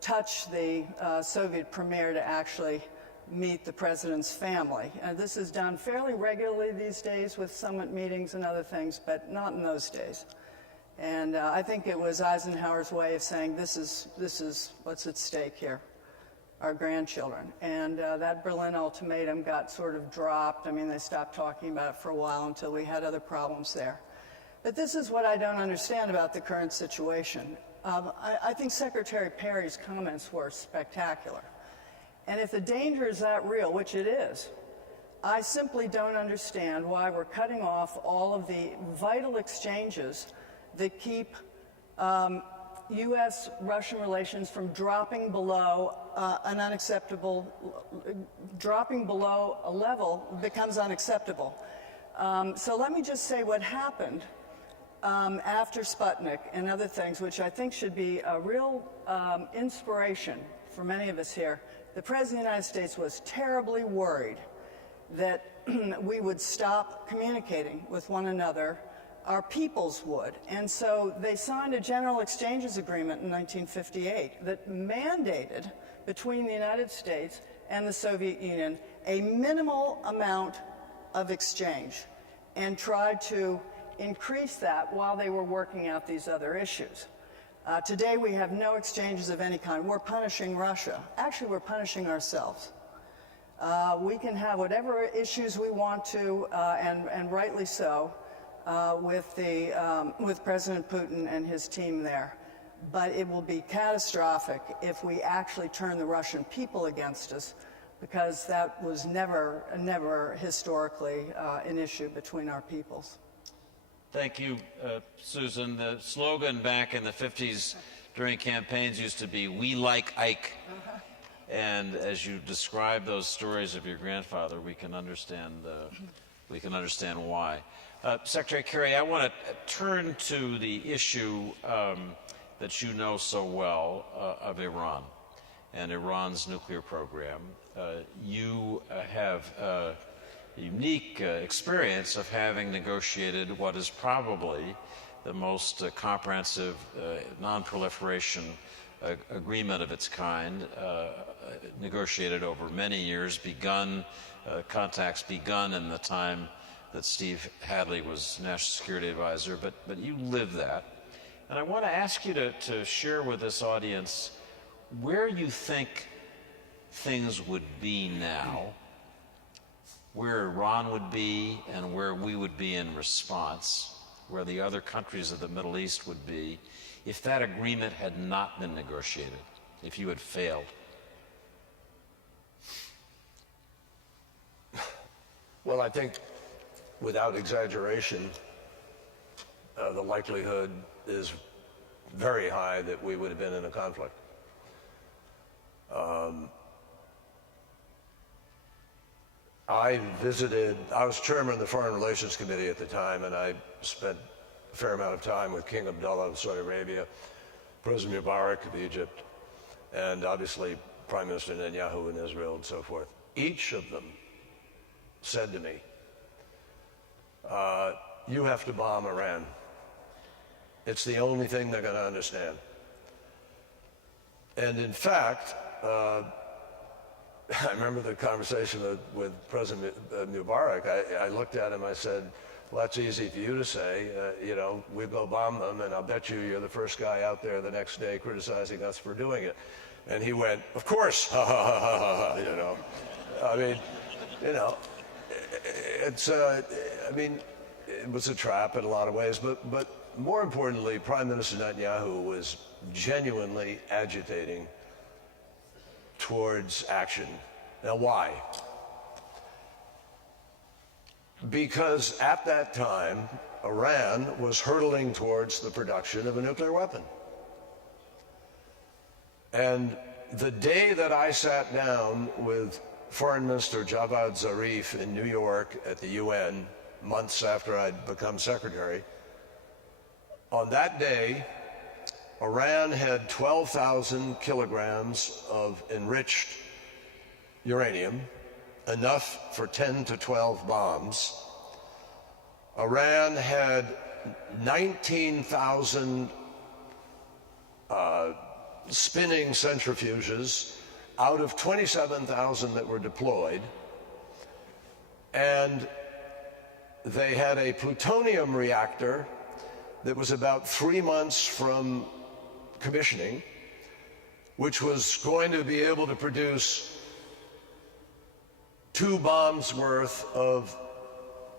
touched the Soviet premier to actually meet the president's family. This is done fairly regularly these days with summit meetings and other things, but not in those days. And I think it was Eisenhower's way of saying, this is what's at stake here, our grandchildren. And that Berlin ultimatum got sort of dropped. I mean, they stopped talking about it for a while until we had other problems there. But this is what I don't understand about the current situation. I think Secretary Perry's comments were spectacular. And if the danger is that real, which it is, I simply don't understand why we're cutting off all of the vital exchanges that keep U.S.-Russian relations from dropping below dropping below a level becomes unacceptable. So let me just say what happened after Sputnik and other things, which I think should be a real inspiration for many of us here. The President of the United States was terribly worried that we would stop communicating with one another, our peoples would. And so they signed a General Exchanges Agreement in 1958 that mandated between the United States and the Soviet Union a minimal amount of exchange and tried to increase that while they were working out these other issues. Today we have no exchanges of any kind. We're punishing Russia. Actually, we're punishing ourselves. We can have whatever issues we want to, and rightly so, with President Putin and his team there. But it will be catastrophic if we actually turn the Russian people against us, because that was never historically an issue between our peoples. Thank you, Susan. The slogan back in the 50s during campaigns used to be, "We like Ike." And as you describe those stories of your grandfather, we can understand why. Secretary Kerry, I want to turn to the issue that you know so well of Iran and Iran's nuclear program. You have a unique experience of having negotiated what is probably the most comprehensive non-proliferation agreement of its kind, negotiated over many years, contacts begun in the time that Steve Hadley was National Security Advisor, but you lived that. And I want to ask you to share with this audience where you think things would be now, where Iran would be and where we would be in response, where the other countries of the Middle East would be, if that agreement had not been negotiated, if you had failed. Well, I think, without exaggeration, the likelihood is very high that we would have been in a conflict. I was chairman of the Foreign Relations Committee at the time, and I spent a fair amount of time with King Abdullah of Saudi Arabia, President Mubarak of Egypt, and obviously Prime Minister Netanyahu in Israel and so forth. Each of them said to me, you have to bomb Iran. It's the only thing they're going to understand. And in fact, I remember the conversation with President Mubarak. I looked at him, I said, well, that's easy for you to say, we go bomb them, and I'll bet you're the first guy out there the next day criticizing us for doing it. And he went, of course, ha ha ha ha ha, I mean, it was a trap in a lot of ways, but more importantly, Prime Minister Netanyahu was genuinely agitating towards action. Now, why? Because at that time, Iran was hurtling towards the production of a nuclear weapon. And the day that I sat down with Foreign Minister Javad Zarif in New York at the UN, months after I'd become secretary, on that day, Iran had 12,000 kilograms of enriched uranium, enough for 10 to 12 bombs. Iran had 19,000 spinning centrifuges out of 27,000 that were deployed, and they had a plutonium reactor that was about 3 months from commissioning, which was going to be able to produce 2 bombs worth of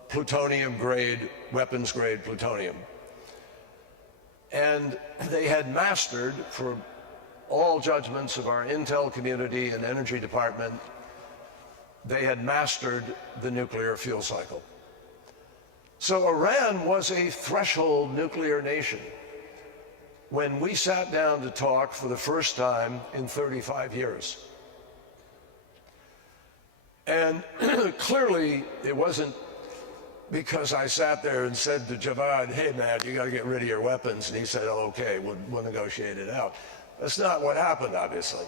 plutonium-grade, weapons-grade plutonium. And they had mastered, for all judgments of our intel community and energy department, they had mastered the nuclear fuel cycle. So Iran was a threshold nuclear nation when we sat down to talk for the first time in 35 years. And clearly it wasn't because I sat there and said to Javad, hey man, you got to get rid of your weapons, and he said, oh, okay, we'll negotiate it out. That's not what happened, obviously.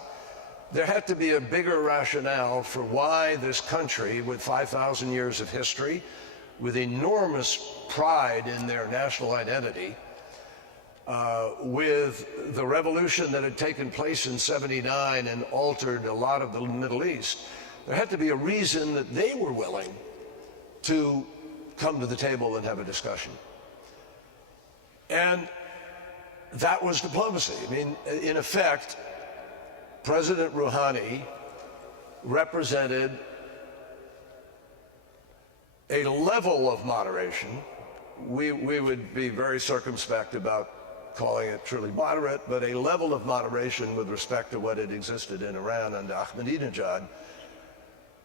There had to be a bigger rationale for why this country, with 5,000 years of history, with enormous pride in their national identity, with the revolution that had taken place in '79 and altered a lot of the Middle East, there had to be a reason that they were willing to come to the table and have a discussion. And that was diplomacy. I mean, in effect, President Rouhani represented a level of moderation, we would be very circumspect about calling it truly moderate, but a level of moderation with respect to what had existed in Iran under Ahmadinejad,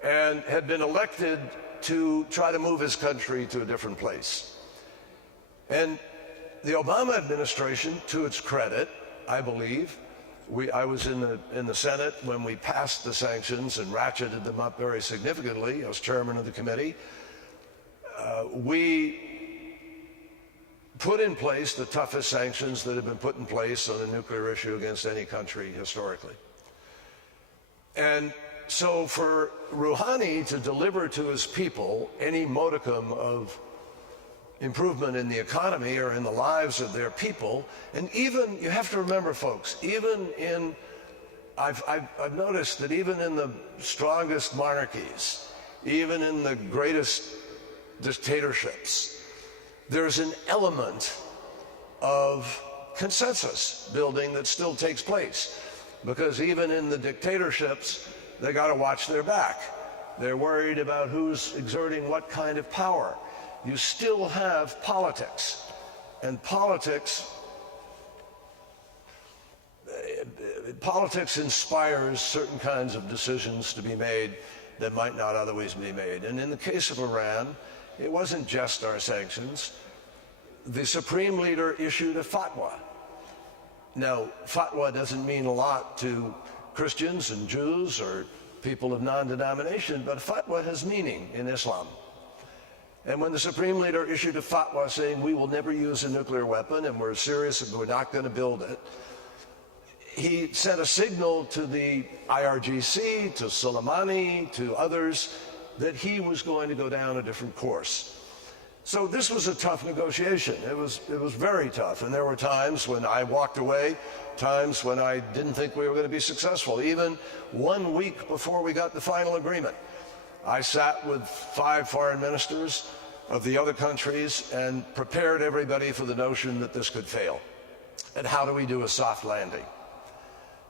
and had been elected to try to move his country to a different place. And the Obama administration, to its credit, I believe, I was in the Senate when we passed the sanctions and ratcheted them up very significantly. I was chairman of the committee. We put in place the toughest sanctions that have been put in place on a nuclear issue against any country historically. And so for Rouhani to deliver to his people any modicum of improvement in the economy or in the lives of their people, and even, you have to remember, folks, even in, I've noticed that even in the strongest monarchies, even in the greatest dictatorships, there's an element of consensus building that still takes place. Because even in the dictatorships, they got to watch their back. They're worried about who's exerting what kind of power. You still have politics. And politics inspires certain kinds of decisions to be made that might not otherwise be made. And in the case of Iran, it wasn't just our sanctions. The supreme leader issued a fatwa. Now, fatwa doesn't mean a lot to Christians and Jews or people of non-denomination, but fatwa has meaning in Islam. And when the supreme leader issued a fatwa saying we will never use a nuclear weapon and we're serious and we're not going to build it, he sent a signal to the IRGC, to Soleimani, to others, that he was going to go down a different course. So this was a tough negotiation. It was very tough. And there were times when I walked away, times when I didn't think we were going to be successful. Even 1 week before we got the final agreement, I sat with 5 foreign ministers of the other countries and prepared everybody for the notion that this could fail. And how do we do a soft landing?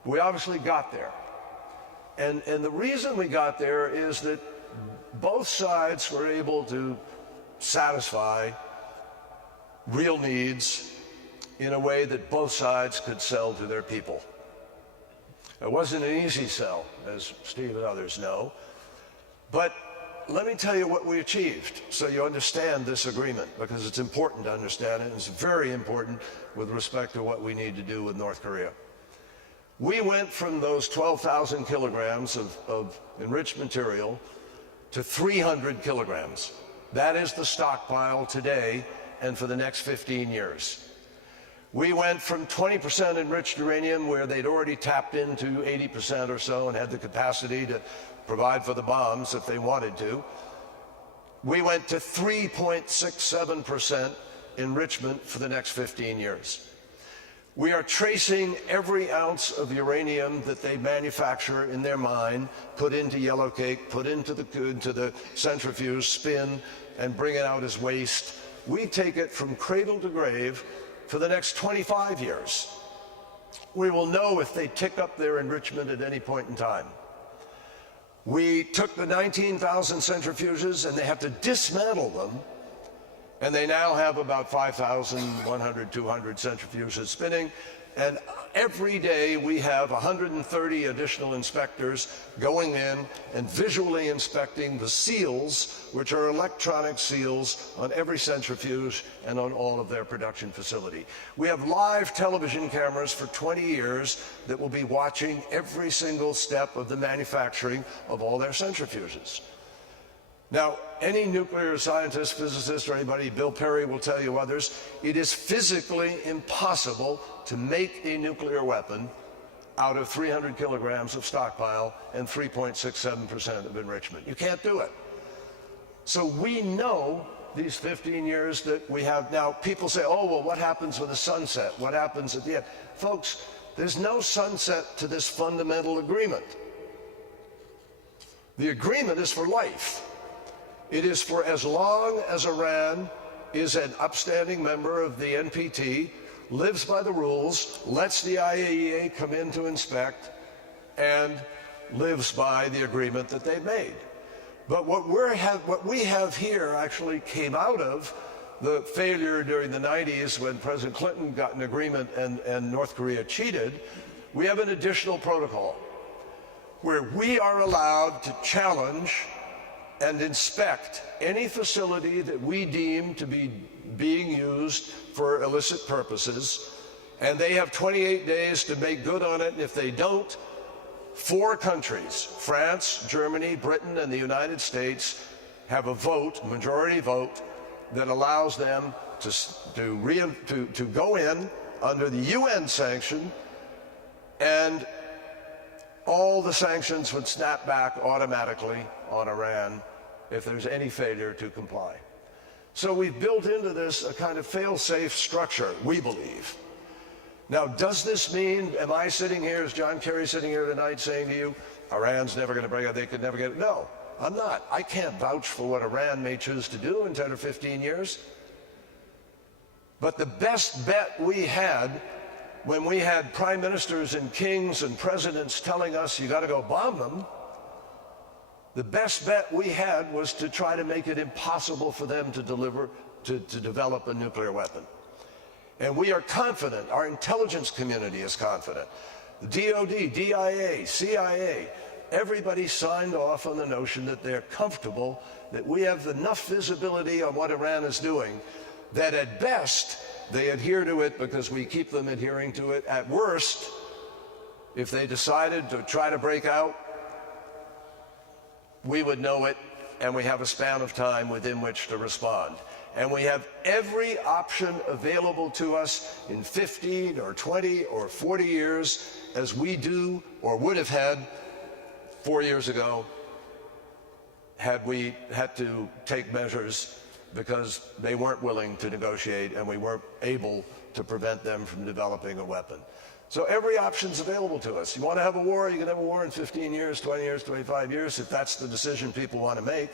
We obviously got there. And the reason we got there is that both sides were able to satisfy real needs in a way that both sides could sell to their people. It wasn't an easy sell, as Steve and others know, but let me tell you what we achieved so you understand this agreement, because it's important to understand it, and it's very important with respect to what we need to do with North Korea. We went from those 12,000 kilograms of enriched material to 300 kilograms. That is the stockpile today and for the next 15 years. We went from 20% enriched uranium, where they'd already tapped into 80% or so and had the capacity to provide for the bombs if they wanted to. We went to 3.67% enrichment for the next 15 years. We are tracing every ounce of uranium that they manufacture in their mine, put into yellowcake, put into the centrifuge, spin, and bring it out as waste. We take it from cradle to grave for the next 25 years. We will know if they tick up their enrichment at any point in time. We took the 19,000 centrifuges, and they have to dismantle them, and they now have about 5,100, 200 centrifuges spinning. And every day we have 130 additional inspectors going in and visually inspecting the seals, which are electronic seals on every centrifuge and on all of their production facility. We have live television cameras for 20 years that will be watching every single step of the manufacturing of all their centrifuges. Now, any nuclear scientist, physicist, or anybody, Bill Perry will tell you others, it is physically impossible to make a nuclear weapon out of 300 kilograms of stockpile and 3.67% of enrichment. You can't do it. So we know these 15 years that we have now. People say, oh, well, what happens with a sunset? What happens at the end? Folks, there's no sunset to this fundamental agreement. The agreement is for life. It is for as long as Iran is an upstanding member of the NPT, lives by the rules, lets the IAEA come in to inspect, and lives by the agreement that they've made. But what we have here actually came out of the failure during the 90s when President Clinton got an agreement and North Korea cheated, we have an additional protocol where we are allowed to challenge and inspect any facility that we deem to be being used for illicit purposes, and they have 28 days to make good on it, and if they don't, 4 countries, France, Germany, Britain, and the United States, have a vote, majority vote, that allows them to go in under the UN sanction, and all the sanctions would snap back automatically on Iran if there's any failure to comply. So we've built into this a kind of fail-safe structure, we believe. Now, does this mean, am I sitting here, is John Kerry sitting here tonight saying to you, Iran's never going to break it, they could never get it? No, I'm not. I can't vouch for what Iran may choose to do in 10 or 15 years. But the best bet we had when we had prime ministers and kings and presidents telling us you got to go bomb them, the best bet we had was to try to make it impossible for them to develop a nuclear weapon. And we are confident, our intelligence community is confident. The DOD, DIA, CIA, everybody signed off on the notion that they're comfortable, that we have enough visibility on what Iran is doing, that at best they adhere to it because we keep them adhering to it. At worst, if they decided to try to break out, we would know it, and we have a span of time within which to respond. And we have every option available to us in 15 or 20 or 40 years, as we do or would have had 4 years ago, had we had to take measures because they weren't willing to negotiate and we weren't able to prevent them from developing a weapon. So every option's available to us. You want to have a war, you can have a war in 15 years, 20 years, 25 years, if that's the decision people want to make.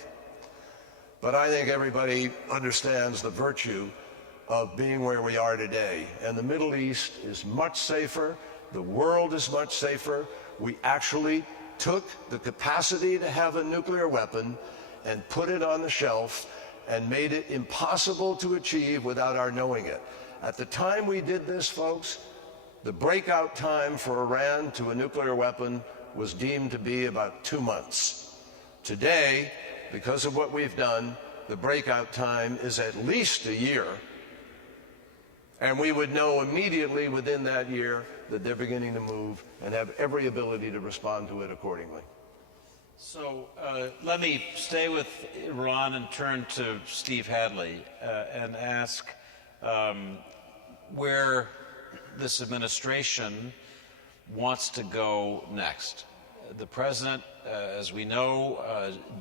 But I think everybody understands the virtue of being where we are today. And the Middle East is much safer. The world is much safer. We actually took the capacity to have a nuclear weapon and put it on the shelf and made it impossible to achieve without our knowing it. At the time we did this, folks, the breakout time for Iran to a nuclear weapon was deemed to be about 2 months. Today, because of what we've done, the breakout time is at least a year. And we would know immediately within that year that they're beginning to move and have every ability to respond to it accordingly. So let me stay with Iran and turn to Steve Hadley and ask where this administration wants to go next. The president, as we know,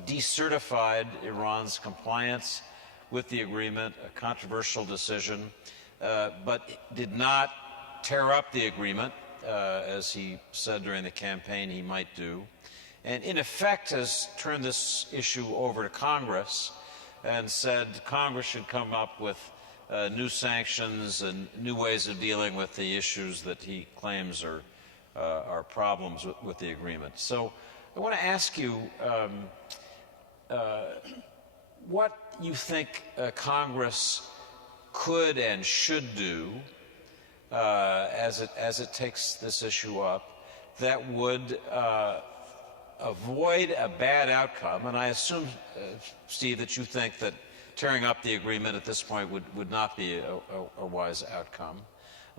decertified Iran's compliance with the agreement, a controversial decision, but did not tear up the agreement, as he said during the campaign he might do, and in effect has turned this issue over to Congress and said Congress should come up with new sanctions and new ways of dealing with the issues that he claims are problems with the agreement. So I want to ask you what you think Congress could and should do as it takes this issue up that would avoid a bad outcome. And I assume, Steve, that you think that tearing up the agreement at this point would not be a wise outcome,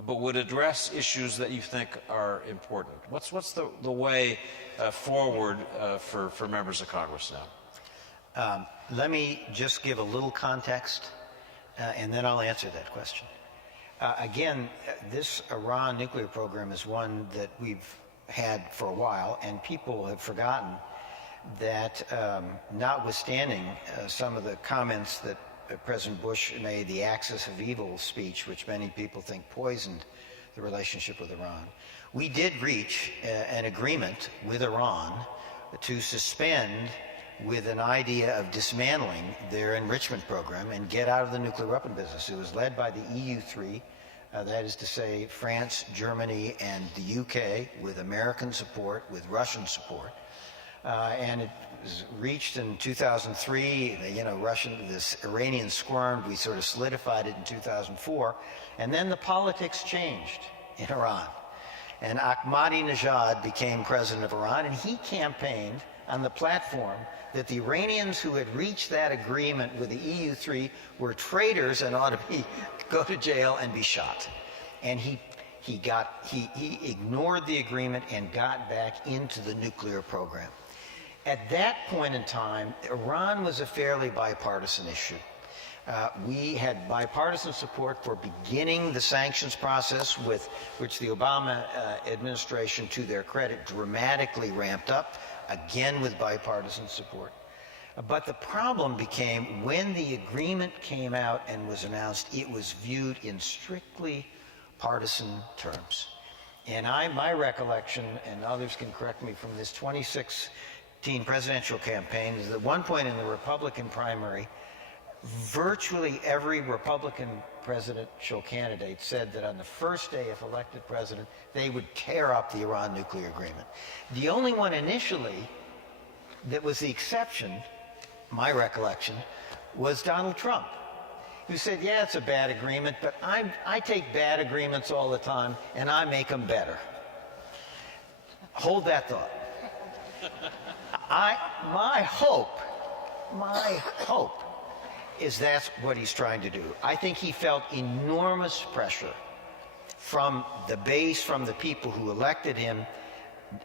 but would address issues that you think are important. What's the way forward for members of Congress now? Let me just give a little context, and then I'll answer that question. Again, this Iran nuclear program is one that we've had for a while, and people have forgotten that notwithstanding some of the comments that President Bush made, the axis of evil speech, which many people think poisoned the relationship with Iran, we did reach an agreement with Iran to suspend, with an idea of dismantling their enrichment program and get out of the nuclear weapon business. It was led by the EU3, that is to say France, Germany, and the UK, with American support, with Russian support. and it was reached in 2003. This Iranian squirmed. We sort of solidified it in 2004, and then the politics changed in Iran, and Ahmadinejad became president of Iran, and he campaigned on the platform that the Iranians who had reached that agreement with the EU3 were traitors and ought to go to jail and be shot. And he ignored the agreement and got back into the nuclear program. At that point in time, Iran was a fairly bipartisan issue. We had bipartisan support for beginning the sanctions process, which the Obama administration, to their credit, dramatically ramped up, again with bipartisan support. But the problem became when the agreement came out and was announced, it was viewed in strictly partisan terms. And my recollection, and others can correct me from this 2016 presidential campaign, is that at one point in the Republican primary, virtually every Republican presidential candidate said that on the first day if elected president, they would tear up the Iran nuclear agreement. The only one initially that was the exception, my recollection, was Donald Trump, who said, yeah, it's a bad agreement, but I take bad agreements all the time and I make them better. Hold that thought. My hope is that's what he's trying to do. I think he felt enormous pressure from the base, from the people who elected him,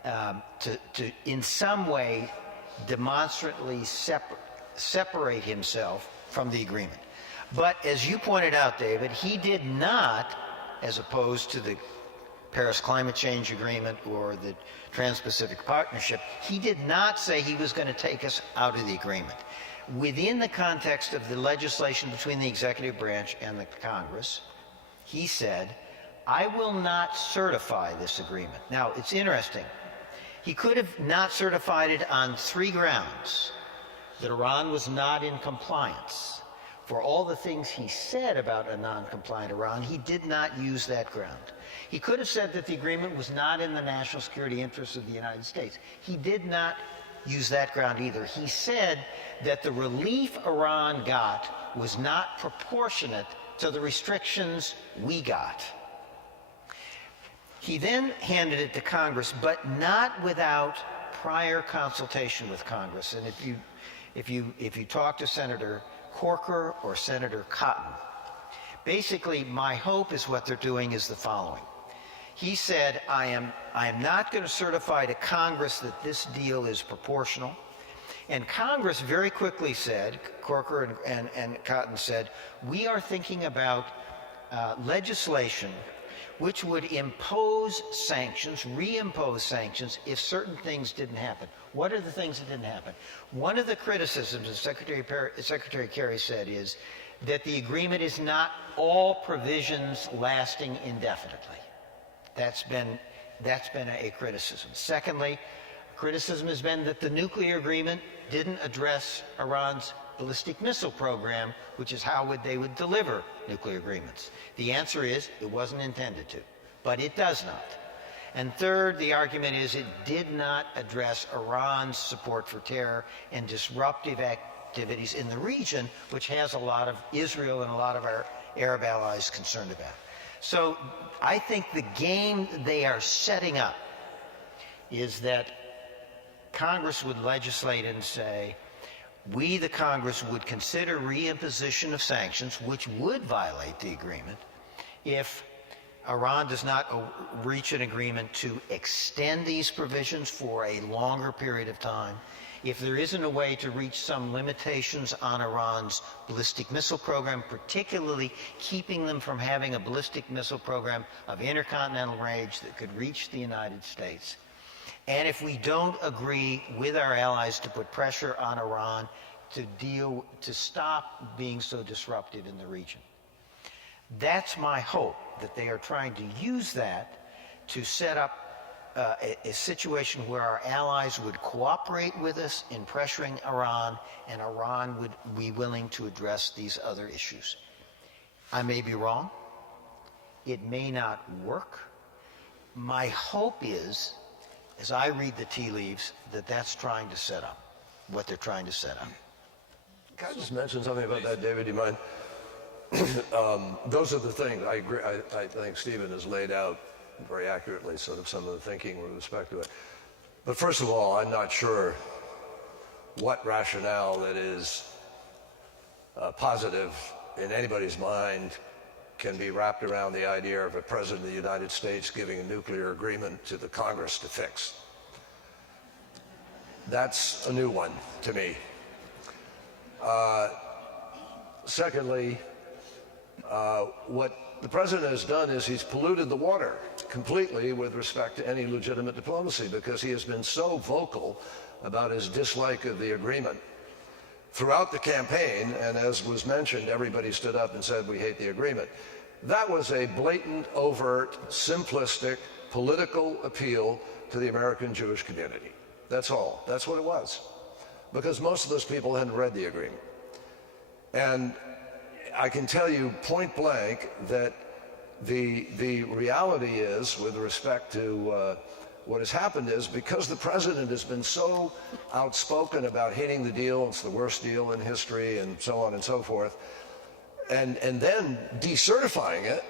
to in some way demonstrably separate himself from the agreement. But as you pointed out, David, he did not, as opposed to the Paris Climate Change Agreement or the Trans-Pacific Partnership, he did not say he was going to take us out of the agreement. Within the context of the legislation between the executive branch and the Congress, he said, I will not certify this agreement. Now, it's interesting. He could have not certified it on 3 grounds: that Iran was not in compliance. For all the things he said about a non-compliant Iran, he did not use that ground. He could have said that the agreement was not in the national security interests of the United States. He did not use that ground either. He said that the relief Iran got was not proportionate to the restrictions we got. He then handed it to Congress, but not without prior consultation with Congress. And if you talk to Senator Corker or Senator Cotton, basically my hope is what they're doing is the following. He said, I am not going to certify to Congress that this deal is proportional. And Congress very quickly said, Corker and Cotton said, we are thinking about legislation which would impose sanctions, reimpose sanctions, if certain things didn't happen. What are the things that didn't happen? One of the criticisms that Secretary Kerry said is that the agreement is not all provisions lasting indefinitely. That's been a criticism. Secondly, criticism has been that the nuclear agreement didn't address Iran's ballistic missile program, which is how they would deliver nuclear agreements. The answer is it wasn't intended to, but it does not. And third, the argument is it did not address Iran's support for terror and disruptive activities in the region, which has a lot of Israel and a lot of our Arab allies concerned about. So I think the game they are setting up is that Congress would legislate and say, we, the Congress, would consider reimposition of sanctions, which would violate the agreement, if Iran does not reach an agreement to extend these provisions for a longer period of time, if there isn't a way to reach some limitations on Iran's ballistic missile program, particularly keeping them from having a ballistic missile program of intercontinental range that could reach the United States. And if we don't agree with our allies to put pressure on Iran to stop being so disruptive in the region. That's my hope, that they are trying to use that to set up a situation where our allies would cooperate with us in pressuring Iran, and Iran would be willing to address these other issues. I may be wrong. It may not work. My hope is as I read the tea leaves, that's trying to set up, what they're trying to set up. Can I just mention something about that, David? Do you mind? Those are the things. I agree. I think Stephen has laid out very accurately sort of some of the thinking with respect to it. But first of all, I'm not sure what rationale that is positive in anybody's mind can be wrapped around the idea of a president of the United States giving a nuclear agreement to the Congress to fix. That's a new one to me. Secondly, what the president has done is he's polluted the water completely with respect to any legitimate diplomacy, because he has been so vocal about his dislike of the agreement throughout the campaign, and as was mentioned, everybody stood up and said, we hate the agreement. That was a blatant, overt, simplistic, political appeal to the American Jewish community. That's all. That's what it was. Because most of those people hadn't read the agreement. And I can tell you point blank that the reality is, with respect to what has happened, is because the president has been so outspoken about hating the deal, it's the worst deal in history, and so on and so forth, and then decertifying it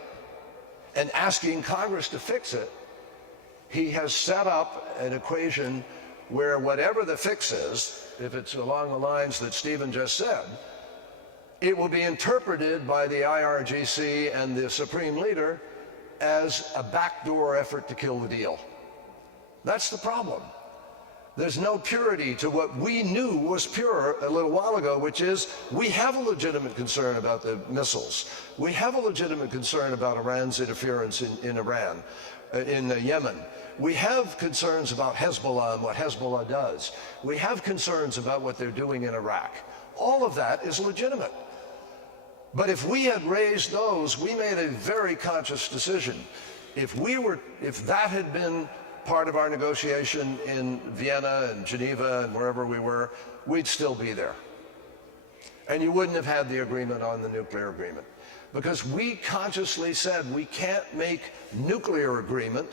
and asking Congress to fix it, he has set up an equation where whatever the fix is, if it's along the lines that Stephen just said, it will be interpreted by the IRGC and the Supreme Leader as a backdoor effort to kill the deal. That's the problem. There's no purity to what we knew was pure a little while ago, which is we have a legitimate concern about the missiles. We have a legitimate concern about Iran's interference in Iran, in Yemen. We have concerns about Hezbollah and what Hezbollah does. We have concerns about what they're doing in Iraq. All of that is legitimate. But if we had raised those, we made a very conscious decision. If that had been part of our negotiation in Vienna and Geneva and wherever we were, we'd still be there. And you wouldn't have had the agreement on the nuclear agreement. Because we consciously said we can't make nuclear agreement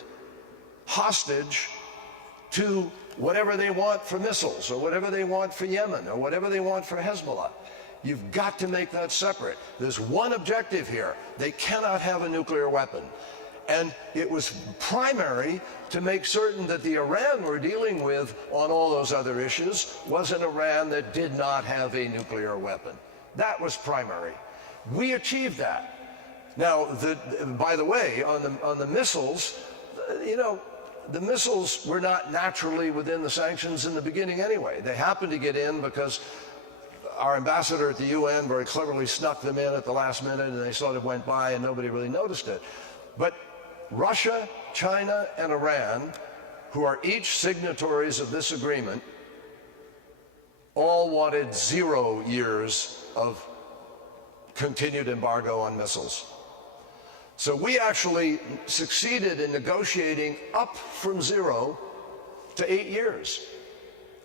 hostage to whatever they want for missiles, or whatever they want for Yemen, or whatever they want for Hezbollah. You've got to make that separate. There's one objective here. They cannot have a nuclear weapon. And it was primary to make certain that the Iran we're dealing with on all those other issues was an Iran that did not have a nuclear weapon. That was primary. We achieved that. Now, by the way, on the missiles, the missiles were not naturally within the sanctions in the beginning anyway. They happened to get in because our ambassador at the UN very cleverly snuck them in at the last minute, and they sort of went by and nobody really noticed it. But Russia, China, and Iran, who are each signatories of this agreement, all wanted 0 years of continued embargo on missiles. So we actually succeeded in negotiating up from 0 to 8 years.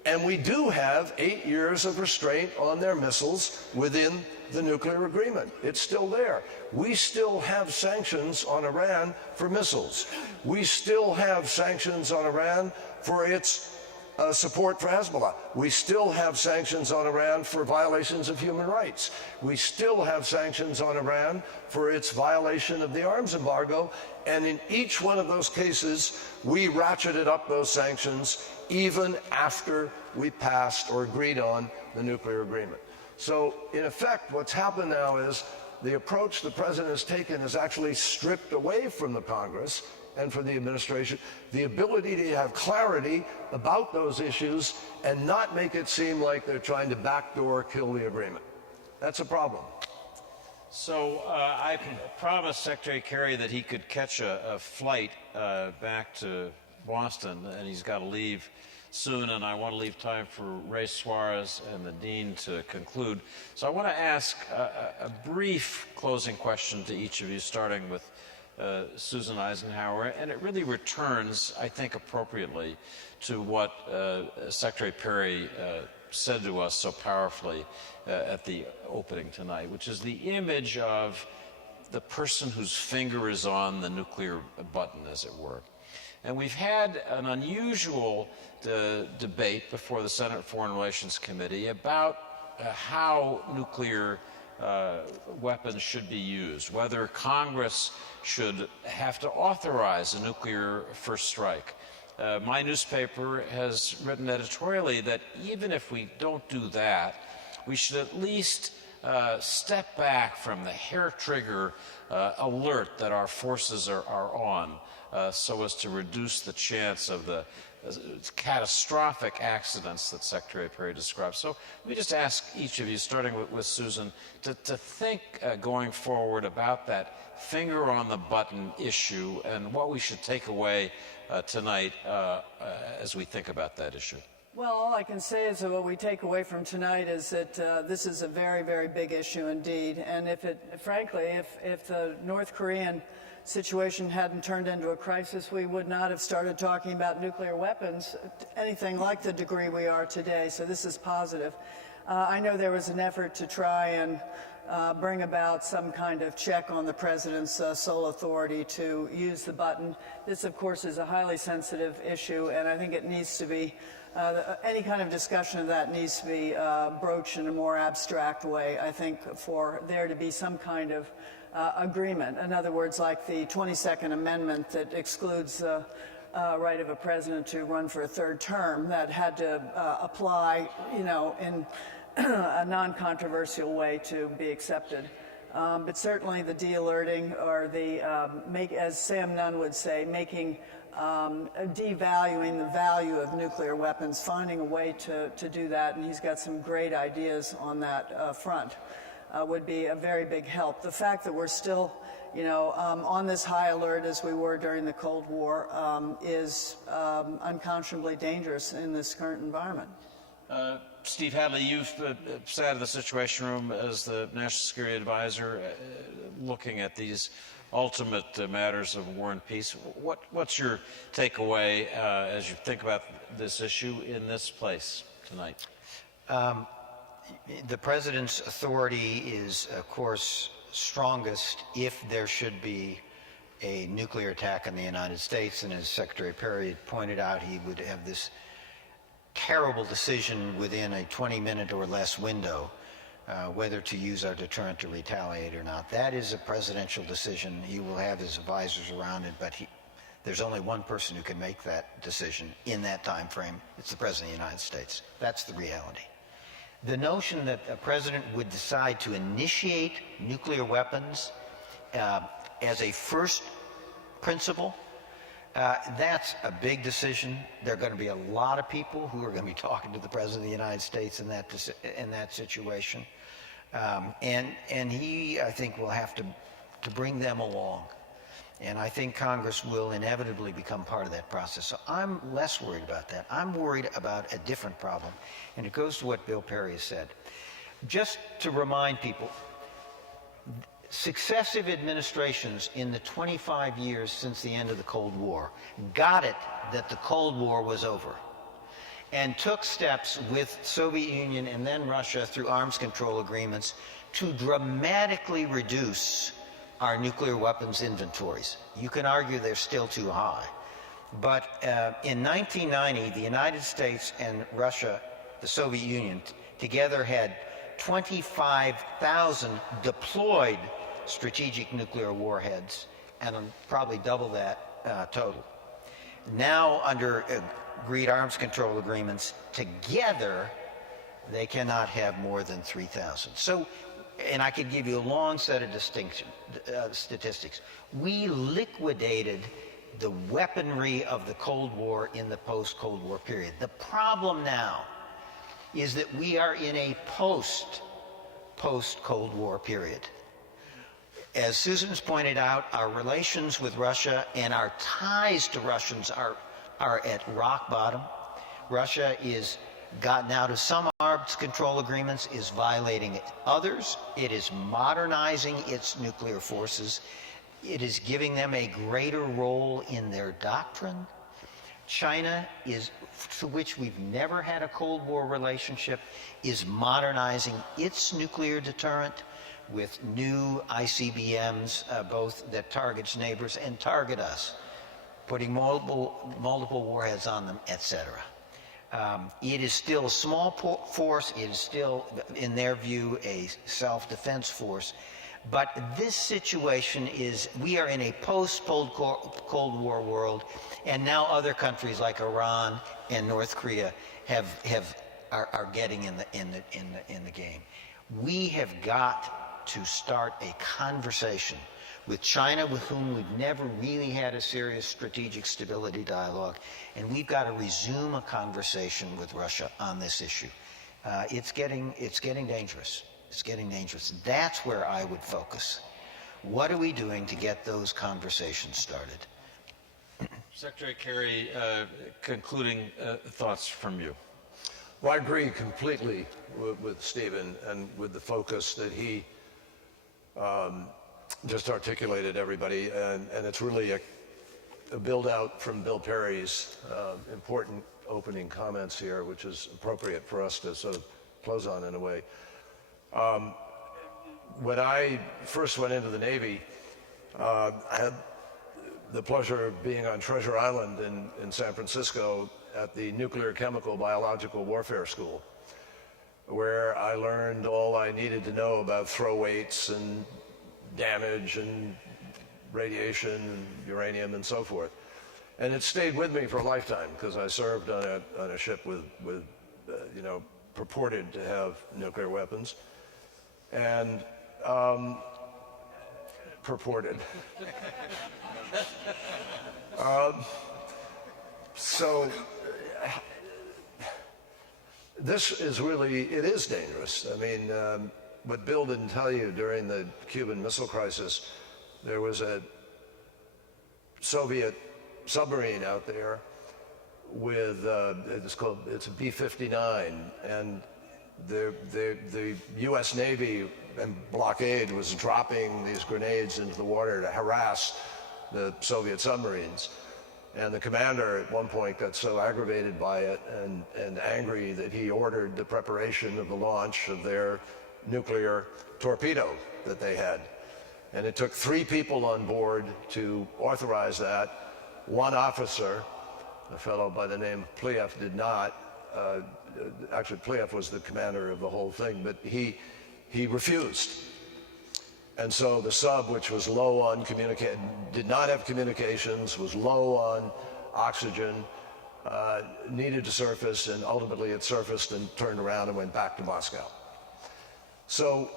And we do have 8 years of restraint on their missiles within the nuclear agreement. It's still there. We still have sanctions on Iran for missiles. We still have sanctions on Iran for its support for Hezbollah. We still have sanctions on Iran for violations of human rights. We still have sanctions on Iran for its violation of the arms embargo. And in each one of those cases, we ratcheted up those sanctions even after we passed or agreed on the nuclear agreement. So, in effect, what's happened now is the approach the president has taken has actually stripped away from the Congress and from the administration the ability to have clarity about those issues and not make it seem like they're trying to backdoor kill the agreement. That's a problem. So I promised Secretary Kerry that he could catch a flight back to Boston, and he's got to leave soon, and I want to leave time for Ray Suarez and the Dean to conclude. So I want to ask a brief closing question to each of you, starting with Susan Eisenhower, and it really returns, I think appropriately, to what Secretary Perry said to us so powerfully at the opening tonight, which is the image of the person whose finger is on the nuclear button, as it were. And we've had an unusual debate before the Senate Foreign Relations Committee about how nuclear weapons should be used, whether Congress should have to authorize a nuclear first strike. My newspaper has written editorially that even if we don't do that, we should at least step back from the hair-trigger alert that our forces are on, so as to reduce the chance of the catastrophic accidents that Secretary Perry described. So we just ask each of you, starting with Susan, to think going forward about that finger on the button issue and what we should take away tonight as we think about that issue. Well, all I can say is that what we take away from tonight is that this is a very, very big issue indeed. And frankly, if the North Korean situation hadn't turned into a crisis, we would not have started talking about nuclear weapons anything like the degree we are today. So this is positive. I know there was an effort to try and bring about some kind of check on the president's sole authority to use the button. This, of course, is a highly sensitive issue, and I think it needs to be any kind of discussion of that needs to be broached in a more abstract way, I think, for there to be some kind of agreement. In other words, like the 22nd Amendment that excludes the right of a president to run for a third term, that had to apply, in a non-controversial way to be accepted. But certainly the de-alerting or the, as Sam Nunn would say, devaluing the value of nuclear weapons, finding a way to do that, and he's got some great ideas on that front, would be a very big help. The fact that we're still, on this high alert as we were during the Cold War is unconscionably dangerous in this current environment. Steve Hadley, you've sat in the Situation Room as the National Security Advisor looking at these ultimate matters of war and peace. What's your takeaway as you think about this issue in this place tonight? The president's authority is, of course, strongest if there should be a nuclear attack on the United States. And as Secretary Perry pointed out, he would have this terrible decision within a 20-minute or less window whether to use our deterrent to retaliate or not. That is a presidential decision. He will have his advisors around it, but there's only one person who can make that decision in that time frame. It's the President of the United States. That's the reality. The notion that a president would decide to initiate nuclear weapons as a first principle, that's a big decision. There are going to be a lot of people who are going to be talking to the President of the United States in that situation. And he, I think, will have to bring them along. And I think Congress will inevitably become part of that process. So I'm less worried about that. I'm worried about a different problem. And it goes to what Bill Perry has said. Just to remind people, successive administrations in the 25 years since the end of the Cold War got it that the Cold War was over and took steps with Soviet Union and then Russia through arms control agreements to dramatically reduce our nuclear weapons inventories. You can argue they're still too high. But in 1990, the United States and Russia, the Soviet Union, together had 25,000 deployed strategic nuclear warheads, and probably double that total. Now, under agreed arms control agreements, together, they cannot have more than 3,000. So, and I could give you a long set of statistics. We liquidated the weaponry of the Cold War in the post-Cold War period. The problem now is that we are in a post-Cold War period. As Susan's pointed out, our relations with Russia and our ties to Russians are at rock bottom. Russia is gotten out of some arms control agreements, is violating others. It is modernizing its nuclear forces. It is giving them a greater role in their doctrine. China, to which we've never had a Cold War relationship, is modernizing its nuclear deterrent with new ICBMs, both that targets neighbors and target us. putting multiple warheads on them, etc. It is still a small force. It is still, in their view, a self-defense force. But this situation is, we are in a post-Cold War world, and now other countries like Iran and North Korea are getting in the game. We have got to start a conversation with China, with whom we've never really had a serious strategic stability dialogue, and we've got to resume a conversation with Russia on this issue. It's getting dangerous. It's getting dangerous. That's where I would focus. What are we doing to get those conversations started? Secretary Kerry, concluding thoughts from you. Well, I agree completely with Stephen and with the focus that he just articulated, everybody, and it's really a build-out from Bill Perry's important opening comments here, which is appropriate for us to sort of close on in a way. When I first went into the Navy, I had the pleasure of being on Treasure Island in San Francisco at the Nuclear Chemical Biological Warfare School, where I learned all I needed to know about throw weights and damage and radiation and uranium and so forth. And it stayed with me for a lifetime because I served on a ship with purported to have nuclear weapons. And purported. So this is really, it is dangerous. I mean, what Bill didn't tell you, during the Cuban Missile Crisis, there was a Soviet submarine out there with, it's a B-59, and the U.S. Navy and blockade was dropping these grenades into the water to harass the Soviet submarines. And the commander at one point got so aggravated by it and angry that he ordered the preparation of the launch of their nuclear torpedo that they had. And it took 3 people on board to authorize that. One officer, a fellow by the name of Pliev, did not. Actually, Pliev was the commander of the whole thing, but he refused. And so the sub, which was low on did not have communications, was low on oxygen, needed to surface, and ultimately it surfaced and turned around and went back to Moscow. So,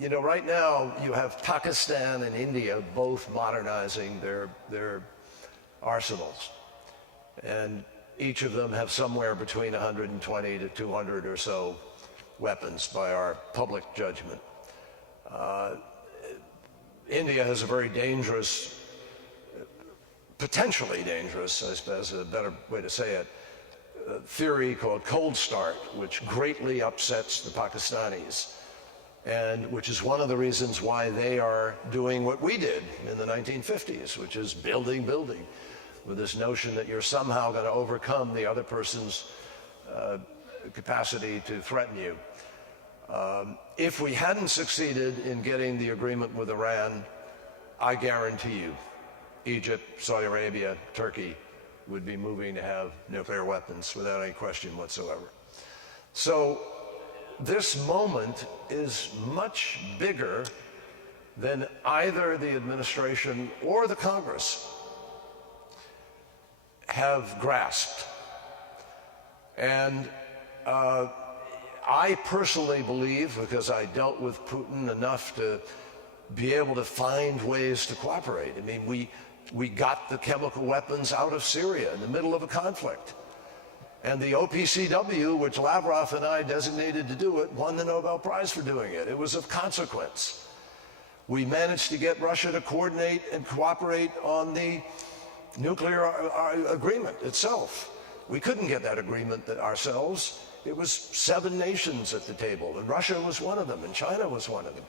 right now you have Pakistan and India both modernizing their arsenals. And each of them have somewhere between 120 to 200 or so weapons by our public judgment. India has a very dangerous, potentially dangerous, I suppose is a better way to say it, theory called cold start, which greatly upsets the Pakistanis, and which is one of the reasons why they are doing what we did in the 1950s, which is building, with this notion that you're somehow going to overcome the other person's capacity to threaten you. If we hadn't succeeded in getting the agreement with Iran, I guarantee you, Egypt, Saudi Arabia, Turkey would be moving to have nuclear weapons without any question whatsoever. So this moment is much bigger than either the administration or the Congress have grasped. And I personally believe, because I dealt with Putin enough to be able to find ways to cooperate. I mean, we got the chemical weapons out of Syria in the middle of a conflict. And the OPCW, which Lavrov and I designated to do it, won the Nobel Prize for doing it. It was of consequence. We managed to get Russia to coordinate and cooperate on the nuclear agreement itself. We couldn't get that agreement ourselves. It was 7 nations at the table, and Russia was one of them, and China was one of them.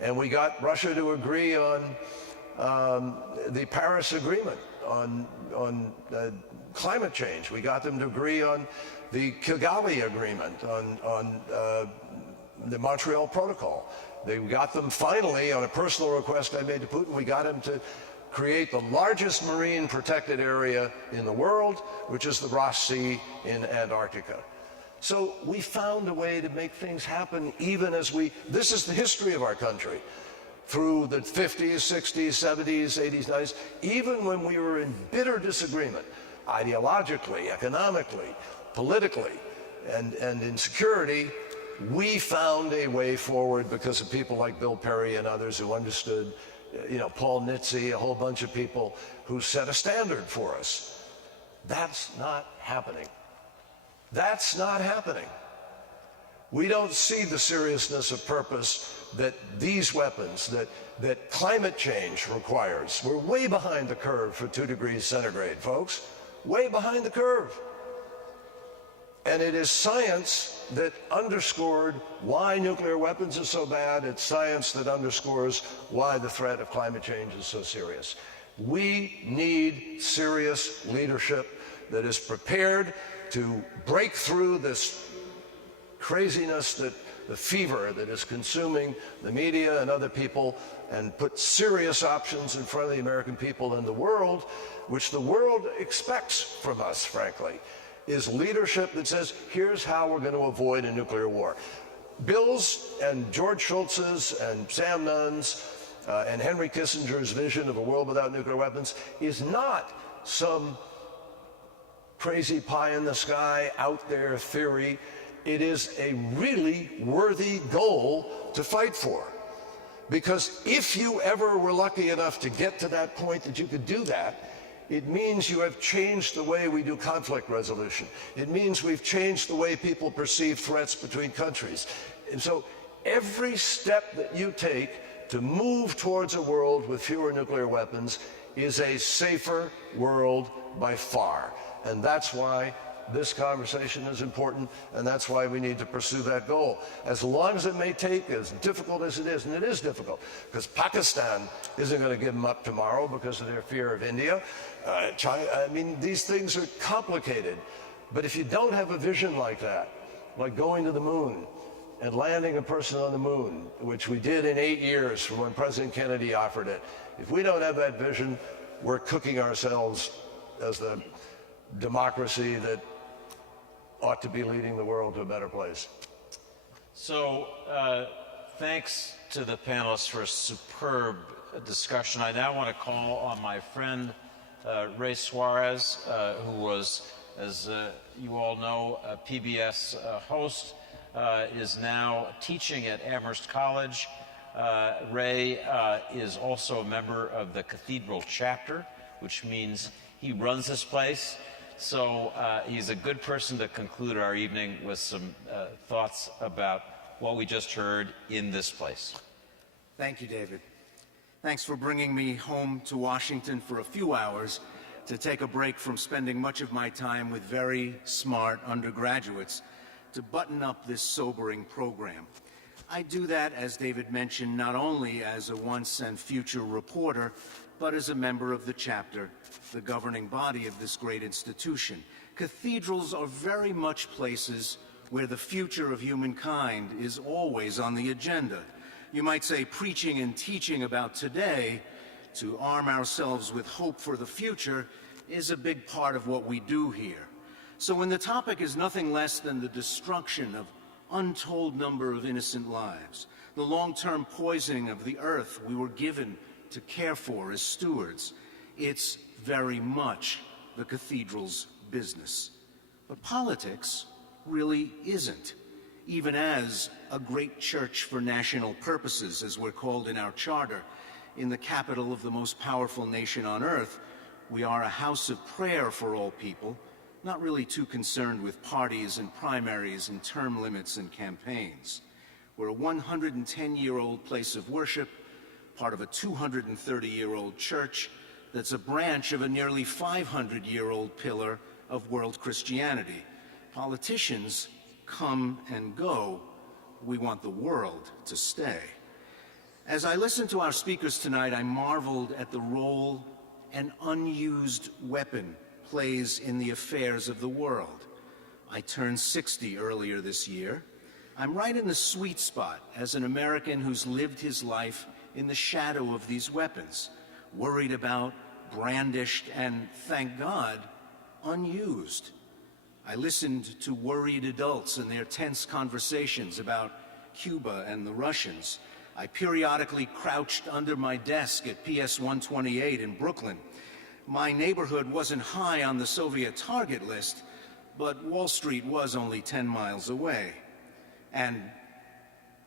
And we got Russia to agree on the Paris Agreement on climate change. We got them to agree on the Kigali Agreement, on the Montreal Protocol. We got them finally, on a personal request I made to Putin, we got him to create the largest marine protected area in the world, which is the Ross Sea in Antarctica. So we found a way to make things happen even as this is the history of our country. Through the 50s, 60s, 70s, 80s, 90s, even when we were in bitter disagreement, ideologically, economically, politically, and in security, we found a way forward because of people like Bill Perry and others who understood, Paul Nitze, a whole bunch of people who set a standard for us. That's not happening. That's not happening. We don't see the seriousness of purpose that these weapons, that climate change requires. We're way behind the curve for 2 degrees centigrade, folks. Way behind the curve. And it is science that underscored why nuclear weapons are so bad. It's science that underscores why the threat of climate change is so serious. We need serious leadership that is prepared to break through this craziness, the fever that is consuming the media and other people, and put serious options in front of the American people and the world, which the world expects from us, frankly, is leadership that says, here's how we're going to avoid a nuclear war. Bill's and George Shultz's and Sam Nunn's and Henry Kissinger's vision of a world without nuclear weapons is not some crazy pie-in-the-sky, out-there theory. It is a really worthy goal to fight for. Because if you ever were lucky enough to get to that point that you could do that, it means you have changed the way we do conflict resolution. It means we've changed the way people perceive threats between countries. And so every step that you take to move towards a world with fewer nuclear weapons is a safer world by far. And that's why this conversation is important, and that's why we need to pursue that goal. As long as it may take, as difficult as it is, and it is difficult, because Pakistan isn't going to give them up tomorrow because of their fear of India. China, these things are complicated. But if you don't have a vision like that, like going to the moon and landing a person on the moon, which we did in 8 years from when President Kennedy offered it, if we don't have that vision, we're cooking ourselves as the democracy that ought to be leading the world to a better place. So thanks to the panelists for a superb discussion. I now want to call on my friend Ray Suarez, who was, as you all know, a PBS host, is now teaching at Amherst College. Ray is also a member of the Cathedral chapter, which means he runs this place. So he's a good person to conclude our evening with some thoughts about what we just heard in this place. Thank you, David. Thanks for bringing me home to Washington for a few hours to take a break from spending much of my time with very smart undergraduates to button up this sobering program. I do that, as David mentioned, not only as a once and future reporter, but as a member of the chapter, the governing body of this great institution. Cathedrals are very much places where the future of humankind is always on the agenda. You might say preaching and teaching about today to arm ourselves with hope for the future is a big part of what we do here. So when the topic is nothing less than the destruction of untold number of innocent lives, the long-term poisoning of the earth we were given to care for as stewards, it's very much the cathedral's business. But politics really isn't. Even as a great church for national purposes, as we're called in our charter, in the capital of the most powerful nation on earth, we are a house of prayer for all people, not really too concerned with parties and primaries and term limits and campaigns. We're a 110-year-old place of worship, part of a 230-year-old church that's a branch of a nearly 500-year-old pillar of world Christianity. Politicians come and go. We want the world to stay. As I listened to our speakers tonight, I marveled at the role an unused weapon plays in the affairs of the world. I turned 60 earlier this year. I'm right in the sweet spot as an American who's lived his life in the shadow of these weapons, worried about, brandished, and, thank God, unused. I listened to worried adults and their tense conversations about Cuba and the Russians. I periodically crouched under my desk at PS 128 in Brooklyn. My neighborhood wasn't high on the Soviet target list, but Wall Street was only 10 miles away. And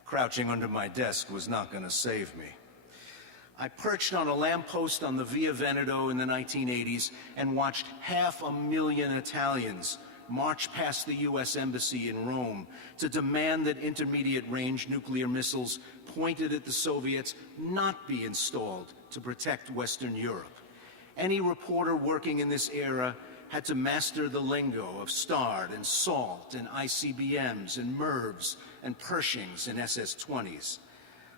crouching under my desk was not going to save me. I perched on a lamppost on the Via Veneto in the 1980s and watched 500,000 Italians march past the U.S. Embassy in Rome to demand that intermediate-range nuclear missiles pointed at the Soviets not be installed to protect Western Europe. Any reporter working in this era had to master the lingo of START and SALT and ICBMs and MIRVs and Pershings and SS-20s.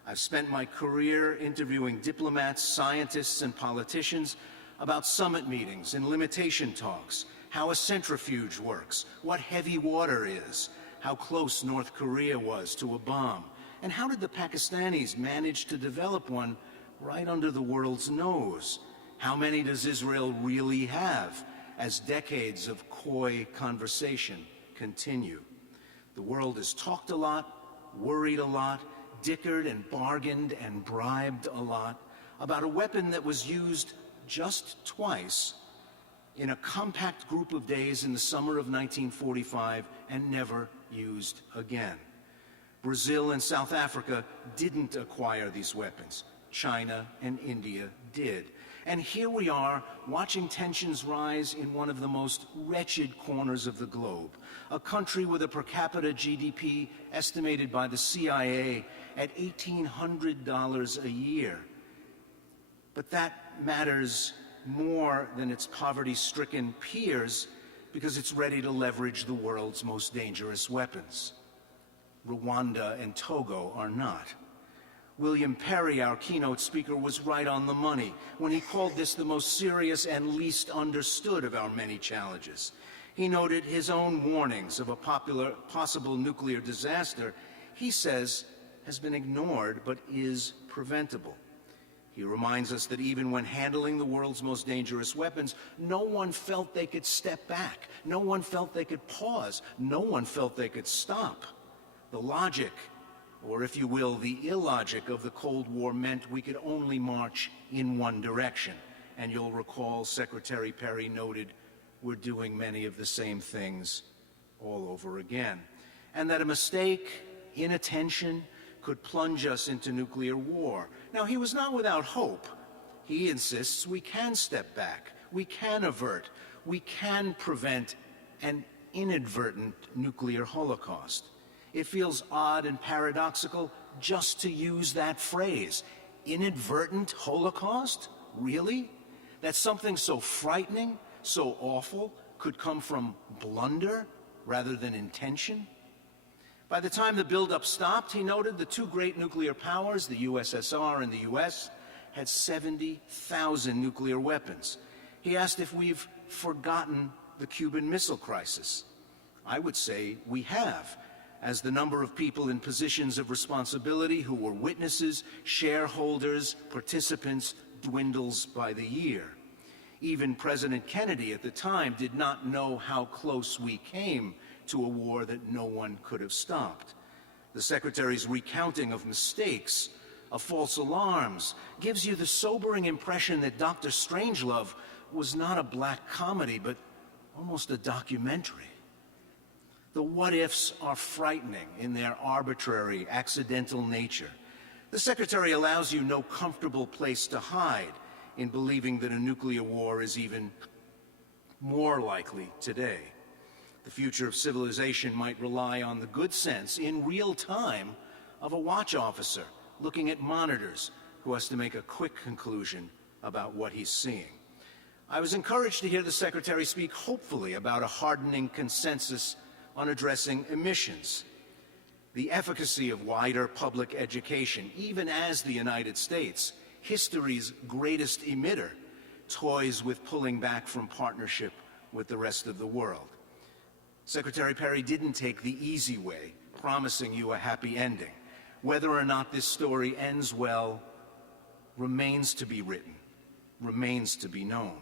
I've spent my career interviewing diplomats, scientists, and politicians about summit meetings and limitation talks, how a centrifuge works, what heavy water is, how close North Korea was to a bomb, and how did the Pakistanis manage to develop one right under the world's nose? How many does Israel really have, as decades of coy conversation continue? The world has talked a lot, worried a lot, dickered and bargained and bribed a lot about a weapon that was used just twice in a compact group of days in the summer of 1945 and never used again. Brazil and South Africa didn't acquire these weapons. China and India did. And here we are, watching tensions rise in one of the most wretched corners of the globe, a country with a per capita GDP estimated by the CIA at $1,800 a year. But that matters more than its poverty-stricken peers because it's ready to leverage the world's most dangerous weapons. Rwanda and Togo are not. William Perry, our keynote speaker, was right on the money when he called this the most serious and least understood of our many challenges. He noted his own warnings of a possible nuclear disaster, he says, has been ignored but is preventable. He reminds us that even when handling the world's most dangerous weapons, no one felt they could step back. No one felt they could pause. No one felt they could stop. The logic, or if you will, the illogic of the Cold War meant we could only march in one direction. And you'll recall Secretary Perry noted, we're doing many of the same things all over again. And that a mistake, inattention, could plunge us into nuclear war. Now, he was not without hope. He insists we can step back, we can avert, we can prevent an inadvertent nuclear holocaust. It feels odd and paradoxical just to use that phrase. Inadvertent holocaust? Really? That something so frightening, so awful, could come from blunder rather than intention? By the time the buildup stopped, he noted the two great nuclear powers, the USSR and the US, had 70,000 nuclear weapons. He asked if we've forgotten the Cuban Missile Crisis. I would say we have, as the number of people in positions of responsibility who were witnesses, shareholders, participants dwindles by the year. Even President Kennedy at the time did not know how close we came to a war that no one could have stopped. The Secretary's recounting of mistakes, of false alarms, gives you the sobering impression that Dr. Strangelove was not a black comedy, but almost a documentary. The what-ifs are frightening in their arbitrary, accidental nature. The Secretary allows you no comfortable place to hide in believing that a nuclear war is even more likely today. The future of civilization might rely on the good sense, in real time, of a watch officer looking at monitors who has to make a quick conclusion about what he's seeing. I was encouraged to hear the Secretary speak hopefully about a hardening consensus on addressing emissions. The efficacy of wider public education, even as the United States, history's greatest emitter, toys with pulling back from partnership with the rest of the world. Secretary Perry didn't take the easy way, promising you a happy ending. Whether or not this story ends well remains to be written. remains to be known.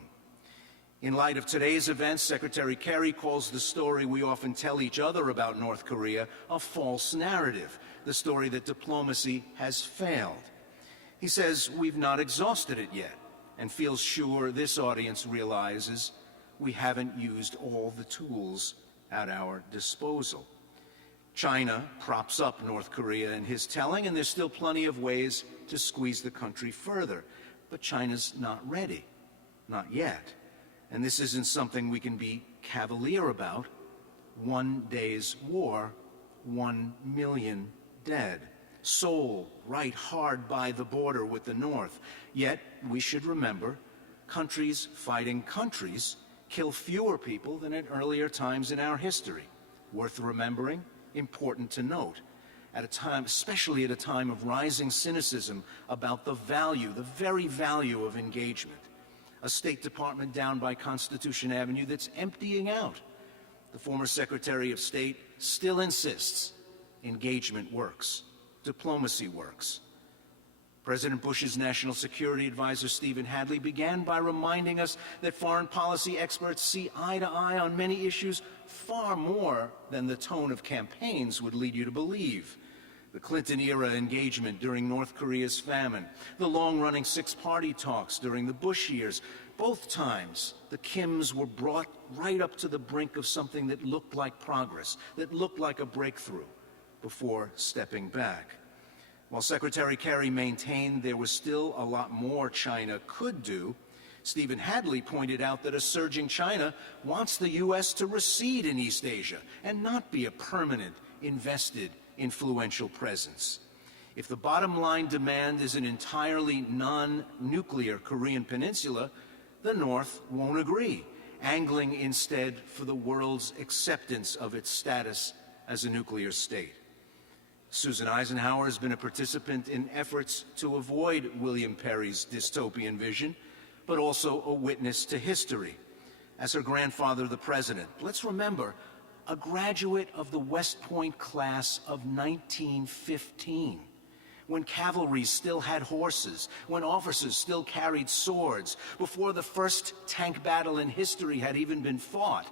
In light of today's events, Secretary Kerry calls the story we often tell each other about North Korea a false narrative, the story that diplomacy has failed. He says we've not exhausted it yet, and feels sure this audience realizes we haven't used all the tools at our disposal. China props up North Korea in his telling, and there's still plenty of ways to squeeze the country further. But China's not ready, not yet. And this isn't something we can be cavalier about. One day's war, 1 million dead. Seoul right hard by the border with the North. Yet, we should remember, countries fighting countries kill fewer people than at earlier times in our history. Worth remembering, important to note, at a time, especially at a time of rising cynicism about the value, the very value of engagement. A State Department down by Constitution Avenue that's emptying out. The former Secretary of State still insists engagement works, diplomacy works. President Bush's National Security Advisor Stephen Hadley began by reminding us that foreign policy experts see eye to eye on many issues far more than the tone of campaigns would lead you to believe. The Clinton-era engagement during North Korea's famine, the long-running six-party talks during the Bush years, both times the Kims were brought right up to the brink of something that looked like progress, that looked like a breakthrough, before stepping back. While Secretary Kerry maintained there was still a lot more China could do, Stephen Hadley pointed out that a surging China wants the U.S. to recede in East Asia and not be a permanent, invested, influential presence. If the bottom line demand is an entirely non-nuclear Korean peninsula, the North won't agree, angling instead for the world's acceptance of its status as a nuclear state. Susan Eisenhower has been a participant in efforts to avoid William Perry's dystopian vision, but also a witness to history. As her grandfather, the president, let's remember, a graduate of the West Point class of 1915, when cavalry still had horses, when officers still carried swords, before the first tank battle in history had even been fought,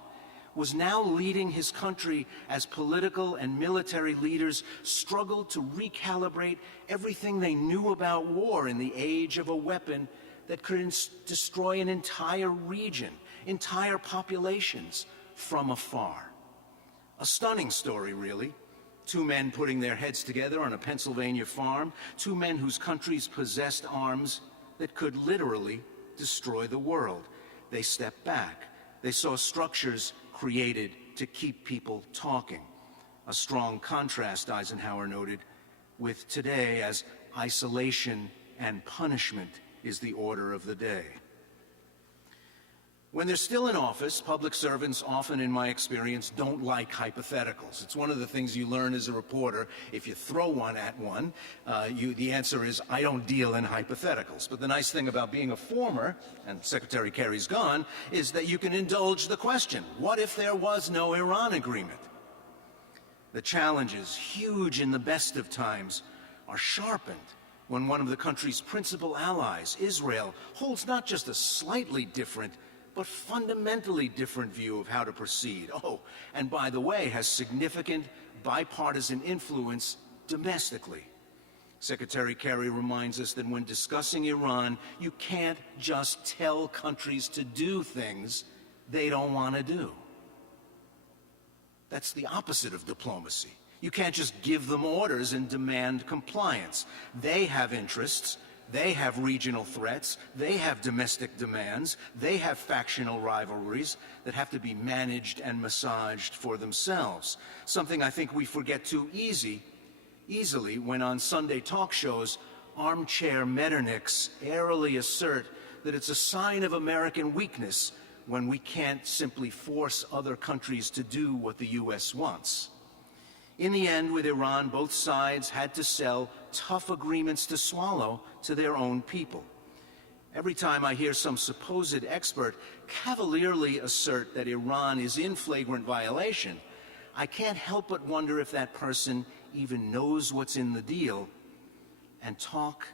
was now leading his country as political and military leaders struggled to recalibrate everything they knew about war in the age of a weapon that could destroy an entire region, entire populations from afar. A stunning story, really. Two men putting their heads together on a Pennsylvania farm, two men whose countries possessed arms that could literally destroy the world. They stepped back. They saw structures created to keep people talking. A strong contrast, Eisenhower noted, with today, as isolation and punishment is the order of the day. When they're still in office, public servants often, in my experience, don't like hypotheticals. It's one of the things you learn as a reporter. If you throw one at one, the answer is, I don't deal in hypotheticals. But the nice thing about being a former, and Secretary Kerry's gone, is that you can indulge the question, what if there was no Iran agreement? The challenges, huge in the best of times, are sharpened when one of the country's principal allies, Israel, holds not just a slightly different but fundamentally different view of how to proceed. Oh, and by the way, has significant bipartisan influence domestically. Secretary Kerry reminds us that when discussing Iran, you can't just tell countries to do things they don't want to do. That's the opposite of diplomacy. You can't just give them orders and demand compliance. They have interests. They have regional threats, they have domestic demands, they have factional rivalries that have to be managed and massaged for themselves. Something I think we forget too easily when on Sunday talk shows, armchair Metternichs airily assert that it's a sign of American weakness when we can't simply force other countries to do what the U.S. wants. In the end, with Iran, both sides had to sell tough agreements to swallow to their own people. Every time I hear some supposed expert cavalierly assert that Iran is in flagrant violation, I can't help but wonder if that person even knows what's in the deal and talk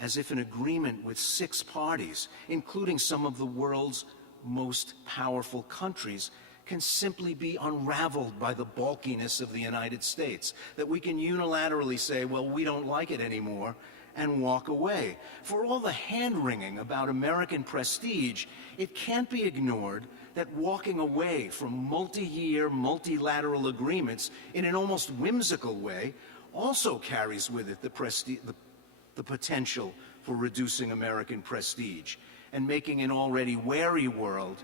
as if an agreement with 6 parties, including some of the world's most powerful countries, can simply be unraveled by the bulkiness of the United States, that we can unilaterally say, well, we don't like it anymore, and walk away. For all the hand-wringing about American prestige, it can't be ignored that walking away from multi-year, multilateral agreements in an almost whimsical way also carries with it the potential for reducing American prestige and making an already wary world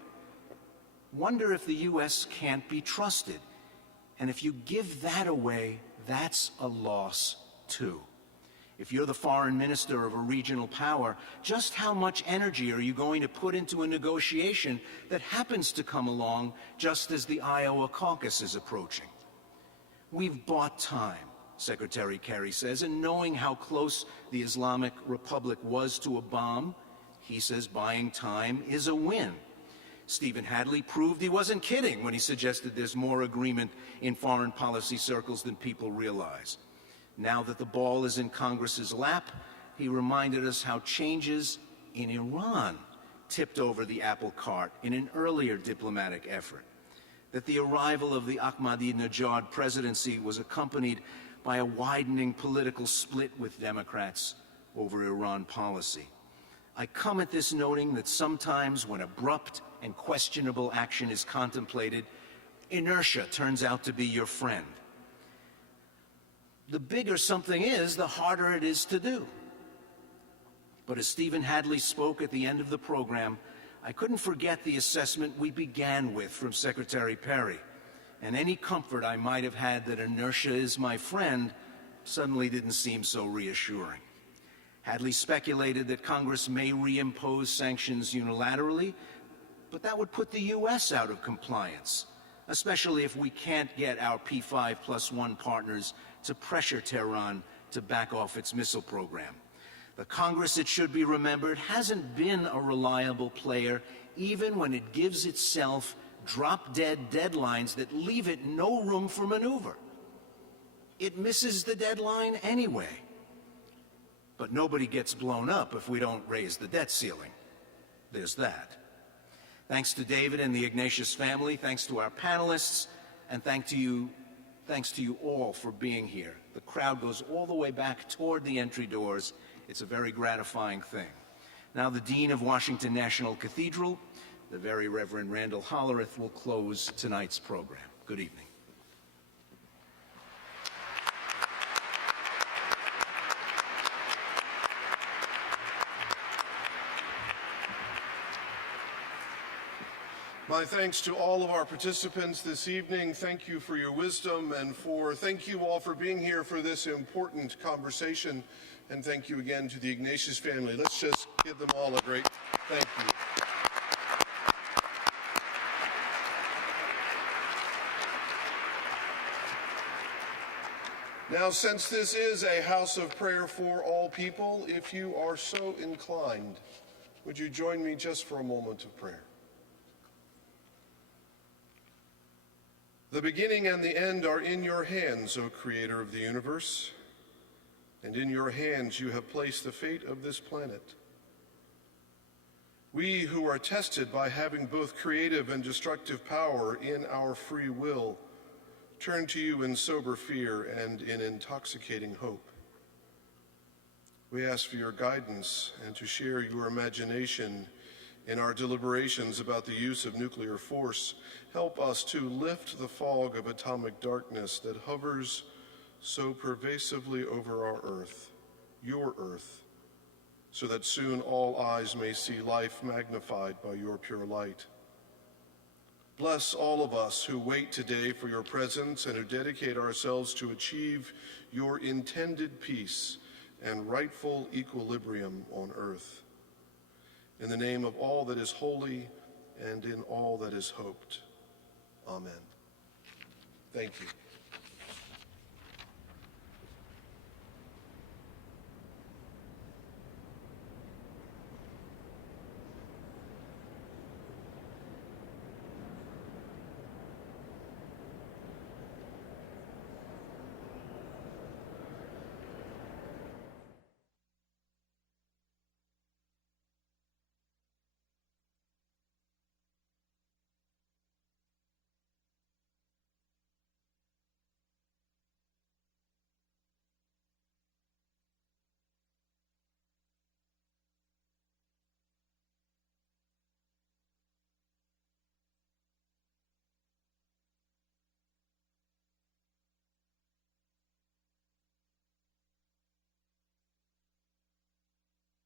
wonder if the U.S. can't be trusted. And if you give that away, that's a loss too. If you're the foreign minister of a regional power, just how much energy are you going to put into a negotiation that happens to come along just as the Iowa caucus is approaching? We've bought time, Secretary Kerry says, and knowing how close the Islamic Republic was to a bomb, he says buying time is a win. Stephen Hadley proved he wasn't kidding when he suggested there's more agreement in foreign policy circles than people realize. Now that the ball is in Congress's lap, he reminded us how changes in Iran tipped over the apple cart in an earlier diplomatic effort, that the arrival of the Ahmadinejad presidency was accompanied by a widening political split with Democrats over Iran policy. I come at this noting that sometimes when abrupt and questionable action is contemplated, inertia turns out to be your friend. The bigger something is, the harder it is to do. But as Stephen Hadley spoke at the end of the program, I couldn't forget the assessment we began with from Secretary Perry, and any comfort I might have had that inertia is my friend suddenly didn't seem so reassuring. Hadley speculated that Congress may reimpose sanctions unilaterally, but that would put the U.S. out of compliance, especially if we can't get our P5+1 partners to pressure Tehran to back off its missile program. The Congress, it should be remembered, hasn't been a reliable player even when it gives itself drop-dead deadlines that leave it no room for maneuver. It misses the deadline anyway. But nobody gets blown up if we don't raise the debt ceiling. There's that. Thanks to David and the Ignatius family, thanks to our panelists, and thanks to you all for being here. The crowd goes all the way back toward the entry doors. It's a very gratifying thing. Now the Dean of Washington National Cathedral, the Very Reverend Randall Hollerith, will close tonight's program. Good evening. My thanks to all of our participants this evening. Thank you for your wisdom, and thank you all for being here for this important conversation. And thank you again to the Ignatius family. Let's just give them all a great thank you. Now, since this is a house of prayer for all people, if you are so inclined, would you join me just for a moment of prayer? The beginning and the end are in your hands, O Creator of the universe, and in your hands you have placed the fate of this planet. We who are tested by having both creative and destructive power in our free will turn to you in sober fear and in intoxicating hope. We ask for your guidance and to share your imagination in our deliberations about the use of nuclear force. Help us to lift the fog of atomic darkness that hovers so pervasively over our earth, your earth, so that soon all eyes may see life magnified by your pure light. Bless all of us who wait today for your presence and who dedicate ourselves to achieve your intended peace and rightful equilibrium on earth. In the name of all that is holy and in all that is hoped. Amen. Thank you.